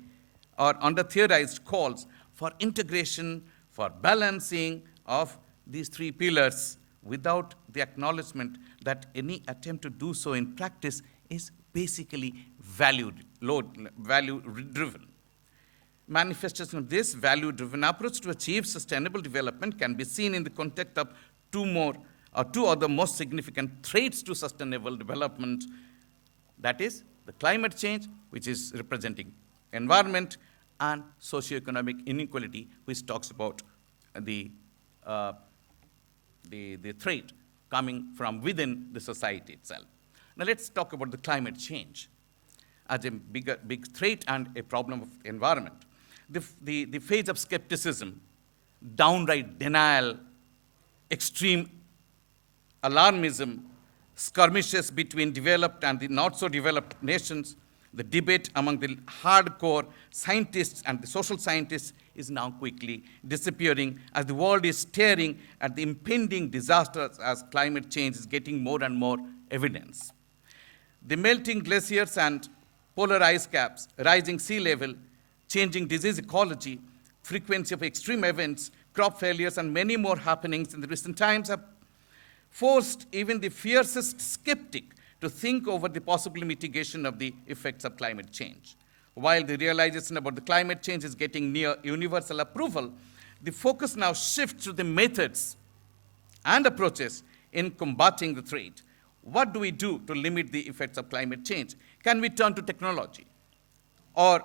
or under-theorized calls for integration, for balancing of these three pillars without the acknowledgement that any attempt to do so in practice is basically value-driven. Manifestation of this value-driven approach to achieve sustainable development can be seen in the context of two other most significant threats to sustainable development, that is, the climate change, which is representing environment, and socioeconomic inequality, which talks about the the threat coming from within the society itself. Now let's talk about the climate change as a big threat and a problem of the environment. The phase of skepticism, downright denial, extreme alarmism, skirmishes between developed and the not so developed nations, the debate among the hardcore scientists and the social scientists is now quickly disappearing as the world is staring at the impending disasters as climate change is getting more and more evidence. The melting glaciers and polar ice caps, rising sea level, changing disease ecology, frequency of extreme events, crop failures, and many more happenings in the recent times have forced even the fiercest skeptic to think over the possible mitigation of the effects of climate change. While the realization about the climate change is getting near universal approval, the focus now shifts to the methods and approaches in combating the threat. What do we do to limit the effects of climate change? Can we turn to technology or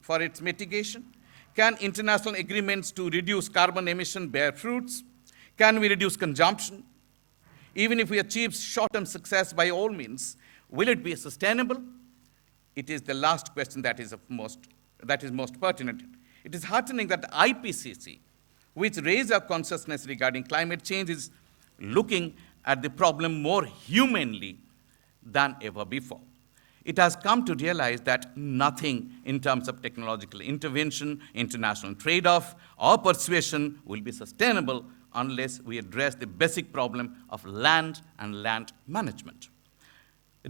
for its mitigation? Can international agreements to reduce carbon emission bear fruits? Can we reduce consumption? Even if we achieve short-term success by all means, will it be sustainable? It is the last question that is most pertinent. It is heartening that the IPCC, which raised our consciousness regarding climate change, is looking at the problem more humanly than ever before. It has come to realize that nothing in terms of technological intervention, international trade-off, or persuasion will be sustainable unless we address the basic problem of land and land management.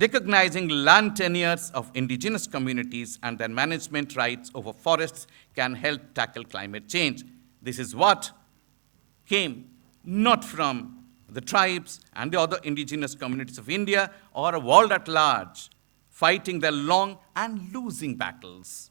Recognizing land tenures of indigenous communities and their management rights over forests can help tackle climate change. This is what came not from the tribes and the other indigenous communities of India or a world at large fighting their long and losing battles,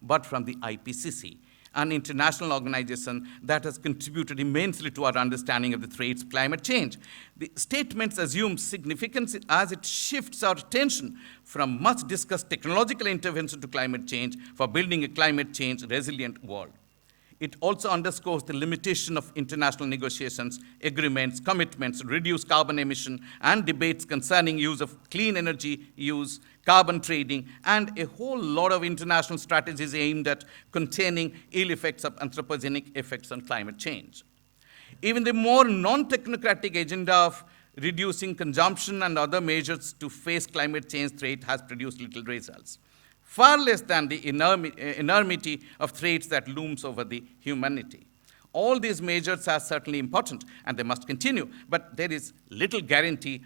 but from the IPCC, an international organization that has contributed immensely to our understanding of the threats of climate change. The statements assume significance as it shifts our attention from much discussed technological intervention to climate change for building a climate change resilient world. It also underscores the limitation of international negotiations, agreements, commitments to reduce carbon emission, and debates concerning use of clean energy use, carbon trading, and a whole lot of international strategies aimed at containing ill effects of anthropogenic effects on climate change. Even the more non-technocratic agenda of reducing consumption and other measures to face climate change threat has produced little results, far less than the enormity of threats that looms over the humanity. All these measures are certainly important and they must continue, but there is little guarantee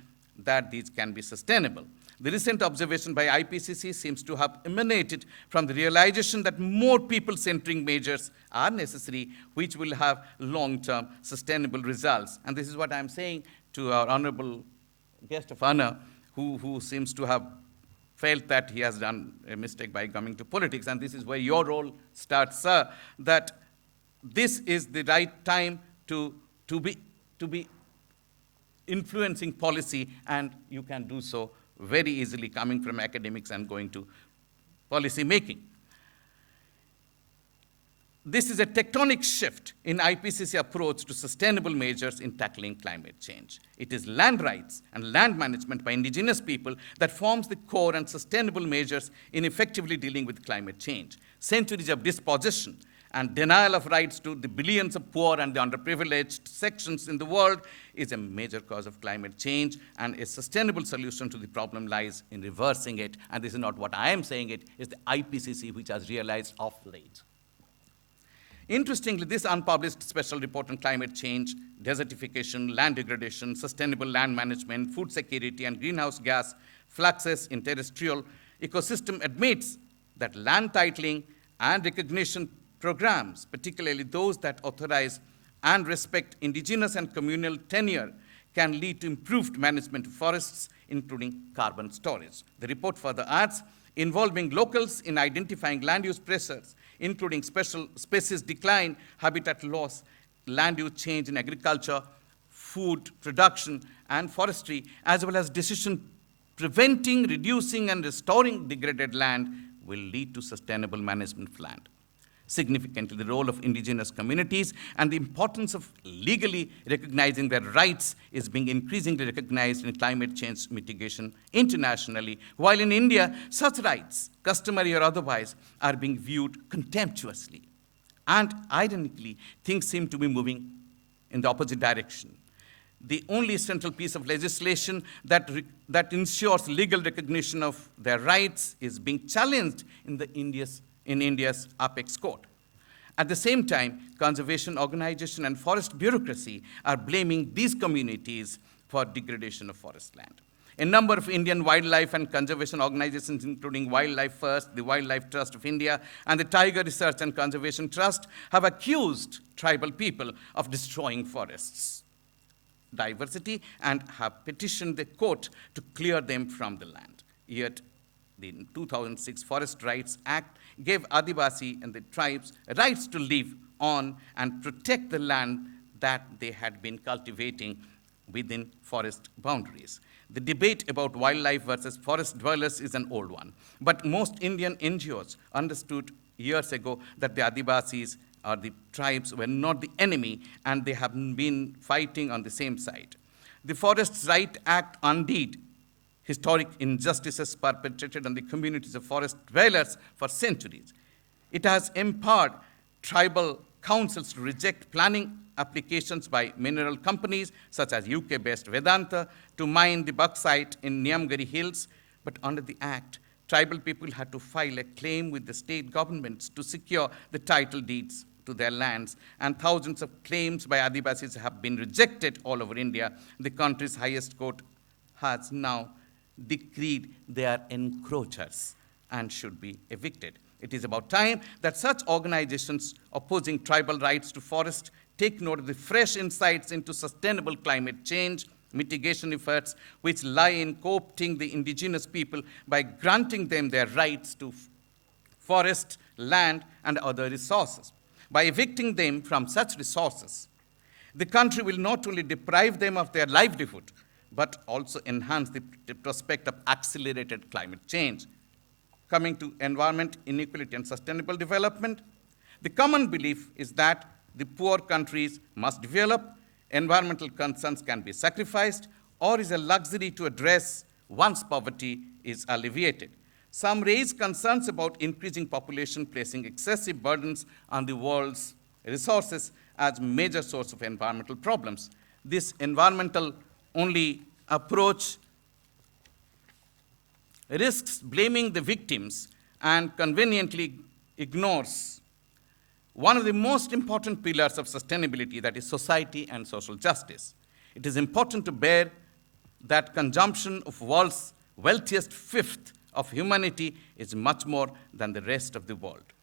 that these can be sustainable. The recent observation by IPCC seems to have emanated from the realization that more people-centering measures are necessary, which will have long-term sustainable results. And this is what I'm saying to our honorable guest of honor, who seems to have felt that he has done a mistake by coming to politics. And this is where your role starts, sir, that this is the right time to be influencing policy, and you can do so very easily coming from academics and going to policy making. This is a tectonic shift in IPCC approach to sustainable measures in tackling climate change. It is land rights and land management by indigenous people that forms the core and sustainable measures in effectively dealing with climate change. Centuries of dispossession and denial of rights to the billions of poor and the underprivileged sections in the world is a major cause of climate change, and a sustainable solution to the problem lies in reversing it. And this is not what I am saying, it is the IPCC which has realized of late. Interestingly, this unpublished special report on climate change, desertification, land degradation, sustainable land management, food security, and greenhouse gas fluxes in terrestrial ecosystem admits that land titling and recognition programs, particularly those that authorize and respect indigenous and communal tenure, can lead to improved management of forests, including carbon storage. The report further adds, involving locals in identifying land use pressures, including special species decline, habitat loss, land use change in agriculture, food production, and forestry, as well as decision preventing, reducing, and restoring degraded land will lead to sustainable management of land. significantly the role of indigenous communities and the importance of legally recognizing their rights is being increasingly recognized in climate change mitigation internationally, while in India, such rights, customary or otherwise, are being viewed contemptuously. And ironically, things seem to be moving in the opposite direction. The only central piece of legislation that ensures legal recognition of their rights is being challenged in India's apex court. At the same time, conservation organization and forest bureaucracy are blaming these communities for degradation of forest land. A number of Indian wildlife and conservation organizations, including Wildlife First, the Wildlife Trust of India, and the Tiger Research and Conservation Trust, have accused tribal people of destroying forests diversity and have petitioned the court to clear them from the land. Yet, the 2006 Forest Rights Act gave Adivasi and the tribes rights to live on and protect the land that they had been cultivating within forest boundaries. The debate about wildlife versus forest dwellers is an old one, but most Indian NGOs understood years ago that the Adivasis or the tribes were not the enemy, and they have been fighting on the same side. The Forest Rights Act undid historic injustices perpetrated on the communities of forest dwellers for centuries. It has empowered tribal councils to reject planning applications by mineral companies, such as UK-based Vedanta, to mine the bauxite in Niamgiri Hills. But under the Act, tribal people had to file a claim with the state governments to secure the title deeds to their lands, and thousands of claims by Adivasis have been rejected all over India. The country's highest court has now decreed they are encroachers and should be evicted. It is about time that such organizations opposing tribal rights to forest take note of the fresh insights into sustainable climate change mitigation efforts, which lie in co-opting the indigenous people by granting them their rights to forest, land, and other resources. By evicting them from such resources, the country will not only deprive them of their livelihood, but also enhance the prospect of accelerated climate change. Coming to environment, inequality, and sustainable development, the common belief is that the poor countries must develop, environmental concerns can be sacrificed, or is a luxury to address once poverty is alleviated. Some raise concerns about increasing population placing excessive burdens on the world's resources as major source of environmental problems. This environmental-only approach risks blaming the victims and conveniently ignores one of the most important pillars of sustainability, that is society and social justice. It is important to bear that consumption of world's wealthiest fifth of humanity is much more than the rest of the world.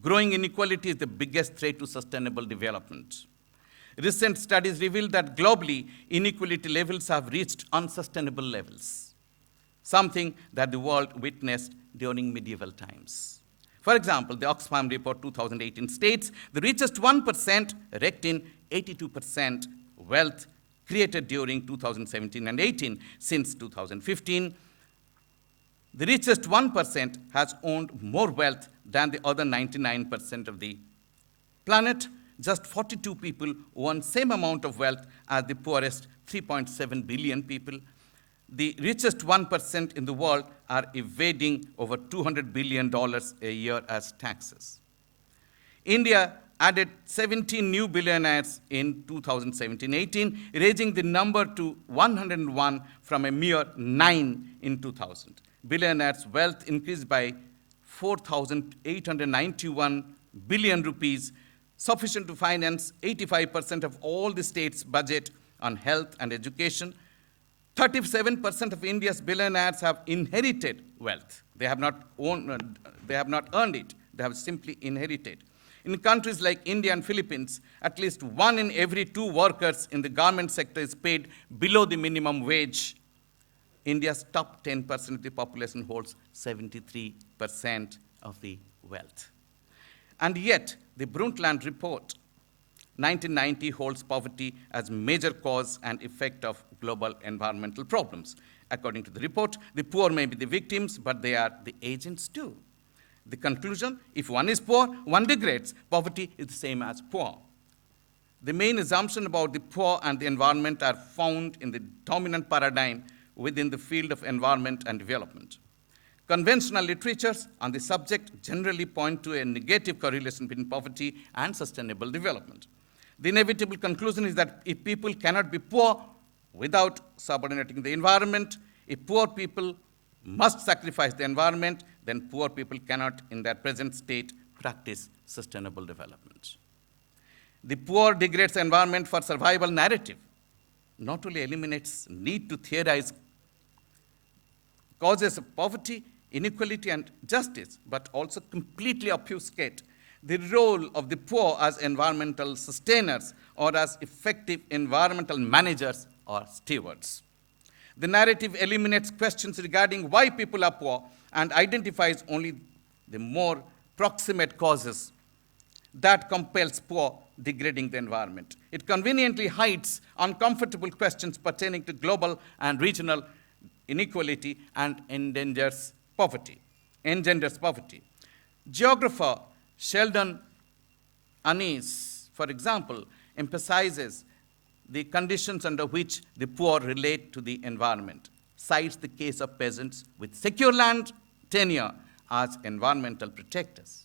Growing inequality is the biggest threat to sustainable development. Recent studies reveal that globally, inequality levels have reached unsustainable levels, something that the world witnessed during medieval times. For example, the Oxfam report 2018 states the richest 1% raked in 82% wealth created during 2017 and 18. Since 2015, the richest 1% has owned more wealth than the other 99% of the planet. Just 42 people own same amount of wealth as the poorest 3.7 billion people. The richest 1% in the world are evading over $200 billion a year as taxes. India added 17 new billionaires in 2017-18, raising the number to 101 from a mere 9 in 2000. Billionaires' wealth increased by 4,891 billion rupees, sufficient to finance 85% of all the state's budget on health and education. 37% of India's billionaires have inherited wealth. They have not earned it. They have simply inherited. In countries like India and Philippines, at least 1 in every 2 workers in the garment sector is paid below the minimum wage. India's top 10% of the population holds 73% of the wealth. And yet, the Brundtland report 1990 holds poverty as major cause and effect of global environmental problems. According to the report, the poor may be the victims, but they are the agents too. The conclusion, if one is poor, one degrades. Poverty is the same as poor. The main assumption about the poor and the environment are found in the dominant paradigm within the field of environment and development. Conventional literatures on the subject generally point to a negative correlation between poverty and sustainable development. The inevitable conclusion is that if people cannot be poor without subordinating the environment, if poor people must sacrifice the environment, then poor people cannot, in their present state, practice sustainable development. The poor degrades the environment for survival narrative, not only eliminates need to theorize causes of poverty, inequality, and justice, but also completely obfuscate the role of the poor as environmental sustainers or as effective environmental managers or stewards. The narrative eliminates questions regarding why people are poor and identifies only the more proximate causes that compels poor degrading the environment. It conveniently hides uncomfortable questions pertaining to global and regional inequality and engenders poverty. Geographer Sheldon Annis, for example, emphasizes the conditions under which the poor relate to the environment, cites the case of peasants with secure land tenure as environmental protectors.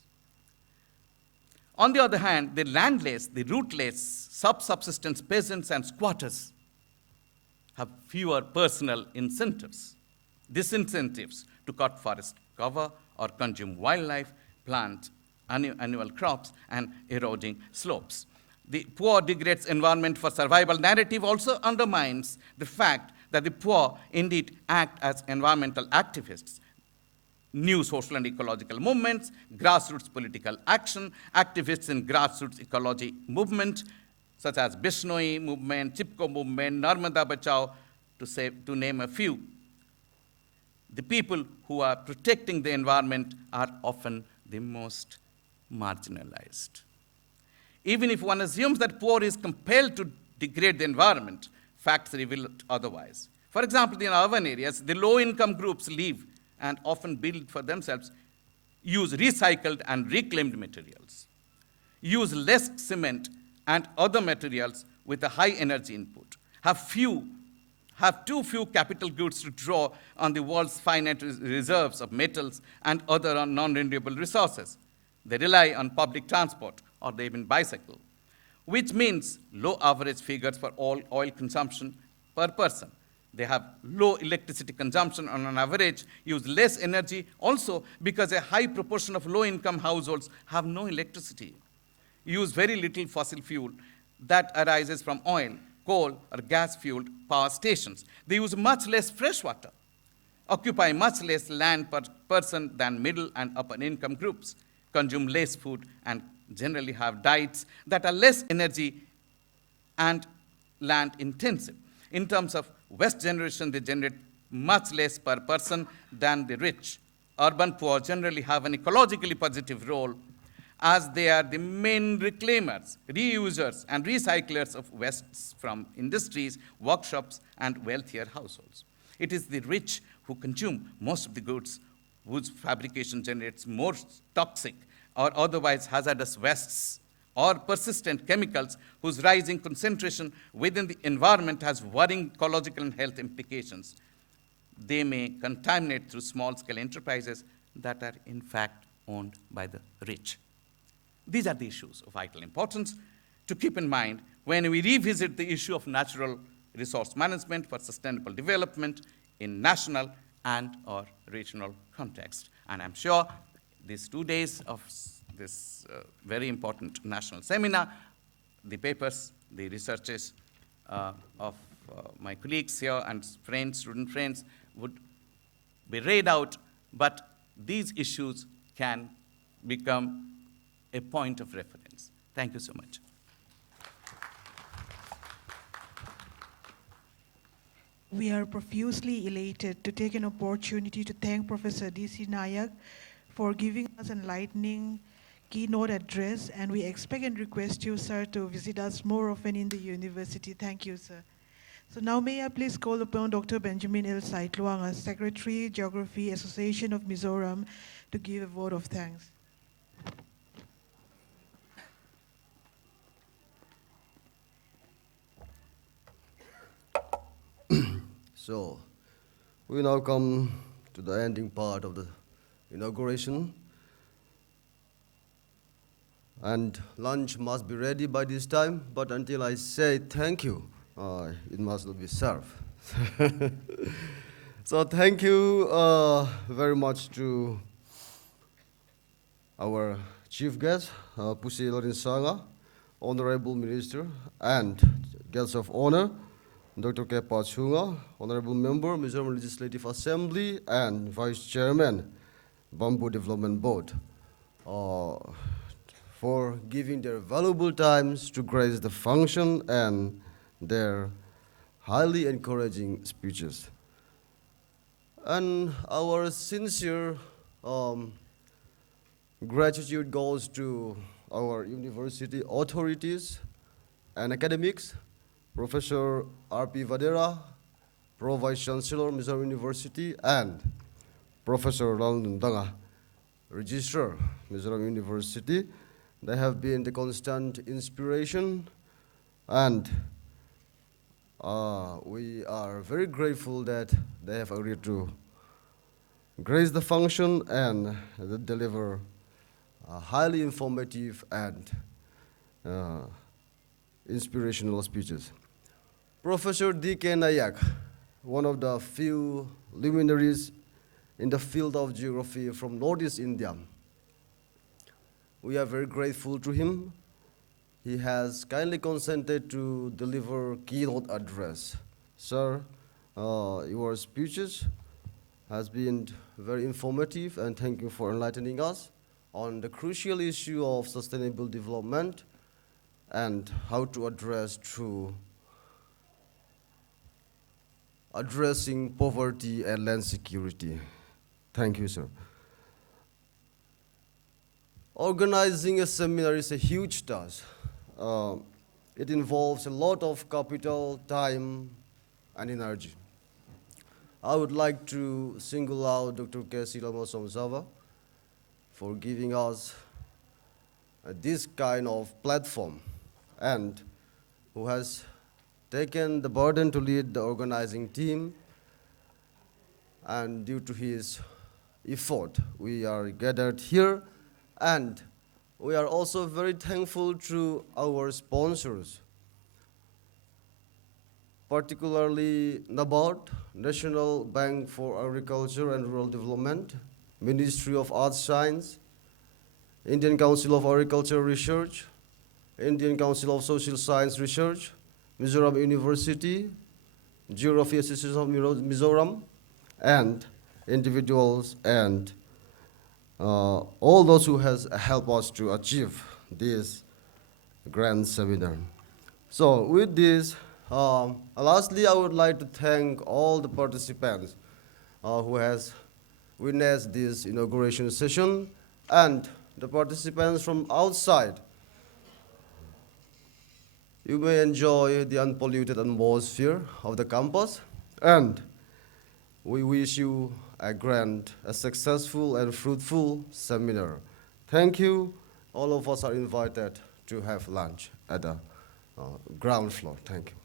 On the other hand, the landless, the rootless, subsistence peasants and squatters have fewer personal disincentives to cut forest cover or consume wildlife, plant annual crops, and eroding slopes. The poor degrades environment for survival narrative also undermines the fact that the poor indeed act as environmental activists. New social and ecological movements, grassroots political action, activists in grassroots ecology movement, such as Bishnoi movement, Chipko movement, Narmada Bachao, to name a few. The people who are protecting the environment are often the most marginalized. Even if one assumes that poor is compelled to degrade the environment, facts reveal otherwise. For example, in urban areas, the low-income groups live and often build for themselves, use recycled and reclaimed materials, use less cement and other materials with a high energy input, have too few capital goods to draw on the world's finite reserves of metals and other non-renewable resources. They rely on public transport, or they even bicycle, which means low average figures for all oil consumption per person. They have low electricity consumption on an average, use less energy, also because a high proportion of low-income households have no electricity, use very little fossil fuel that arises from oil, coal, or gas-fueled power stations. They use much less fresh water, occupy much less land per person than middle and upper income groups, consume less food, and generally have diets that are less energy and land intensive. In terms of West generation, they generate much less per person than the rich. Urban poor generally have an ecologically positive role as they are the main reclaimers, reusers, and recyclers of wastes from industries, workshops, and wealthier households. It is the rich who consume most of the goods whose fabrication generates more toxic or otherwise hazardous wastes or persistent chemicals whose rising concentration within the environment has worrying ecological and health implications. They may contaminate through small-scale enterprises that are in fact owned by the rich. These are the issues of vital importance to keep in mind when we revisit the issue of natural resource management for sustainable development in national and or regional context. And I'm sure these 2 days of this very important national seminar, the papers, the researches of my colleagues here and friends, student friends, would be read out, but these issues can become a point of reference. Thank you so much. We are profusely elated to take an opportunity to thank Professor D.C. Nayak for giving us an enlightening keynote address, and we expect and request you, sir, to visit us more often in the university. Thank you, sir. So now may I please call upon Dr. Benjamin L. Saitluanga, Secretary, Geography, Association of Mizoram, to give a vote of thanks. So, we now come to the ending part of the inauguration. And lunch must be ready by this time, but until I say thank you, it must not be served. So thank you very much to our chief guest, Pusi Lorinsanga, Honorable Minister, and guests of honor, Dr. K. Pachunga, Honorable Member, Mizoram Legislative Assembly, and Vice Chairman, Bamboo Development Board, for giving their valuable times to grace the function and their highly encouraging speeches. And our sincere gratitude goes to our university authorities and academics, Professor R.P. Vadera, Pro Vice Chancellor, Mizoram University, and Professor Lalun Danga, Registrar, Mizoram University. They have been the constant inspiration, and we are very grateful that they have agreed to grace the function and deliver highly informative and inspirational speeches. Professor D.K. Nayak, one of the few luminaries in the field of geography from Northeast India. We are very grateful to him. He has kindly consented to deliver keynote address. Sir, your speeches has been very informative, and thank you for enlightening us on the crucial issue of sustainable development and how to address through addressing poverty and land security. Thank you, sir. Organizing a seminar is a huge task. It involves a lot of capital, time, and energy. I would like to single out Dr. K.C. Somzava for giving us this kind of platform, and who has taken the burden to lead the organizing team. And due to his effort, we are gathered here, and we are also very thankful to our sponsors, particularly NABARD, National Bank for Agriculture and Rural Development, Ministry of Arts Science, Indian Council of Agricultural Research, Indian Council of Social Science Research, Mizoram University, Geography Association of Mizoram, and individuals and all those who has helped us to achieve this grand seminar. So with this, lastly, I would like to thank all the participants who has witnessed this inauguration session, and the participants from outside. You may enjoy the unpolluted atmosphere of the campus, and we wish you a successful and fruitful seminar. Thank you. All of us are invited to have lunch at the ground floor. Thank you.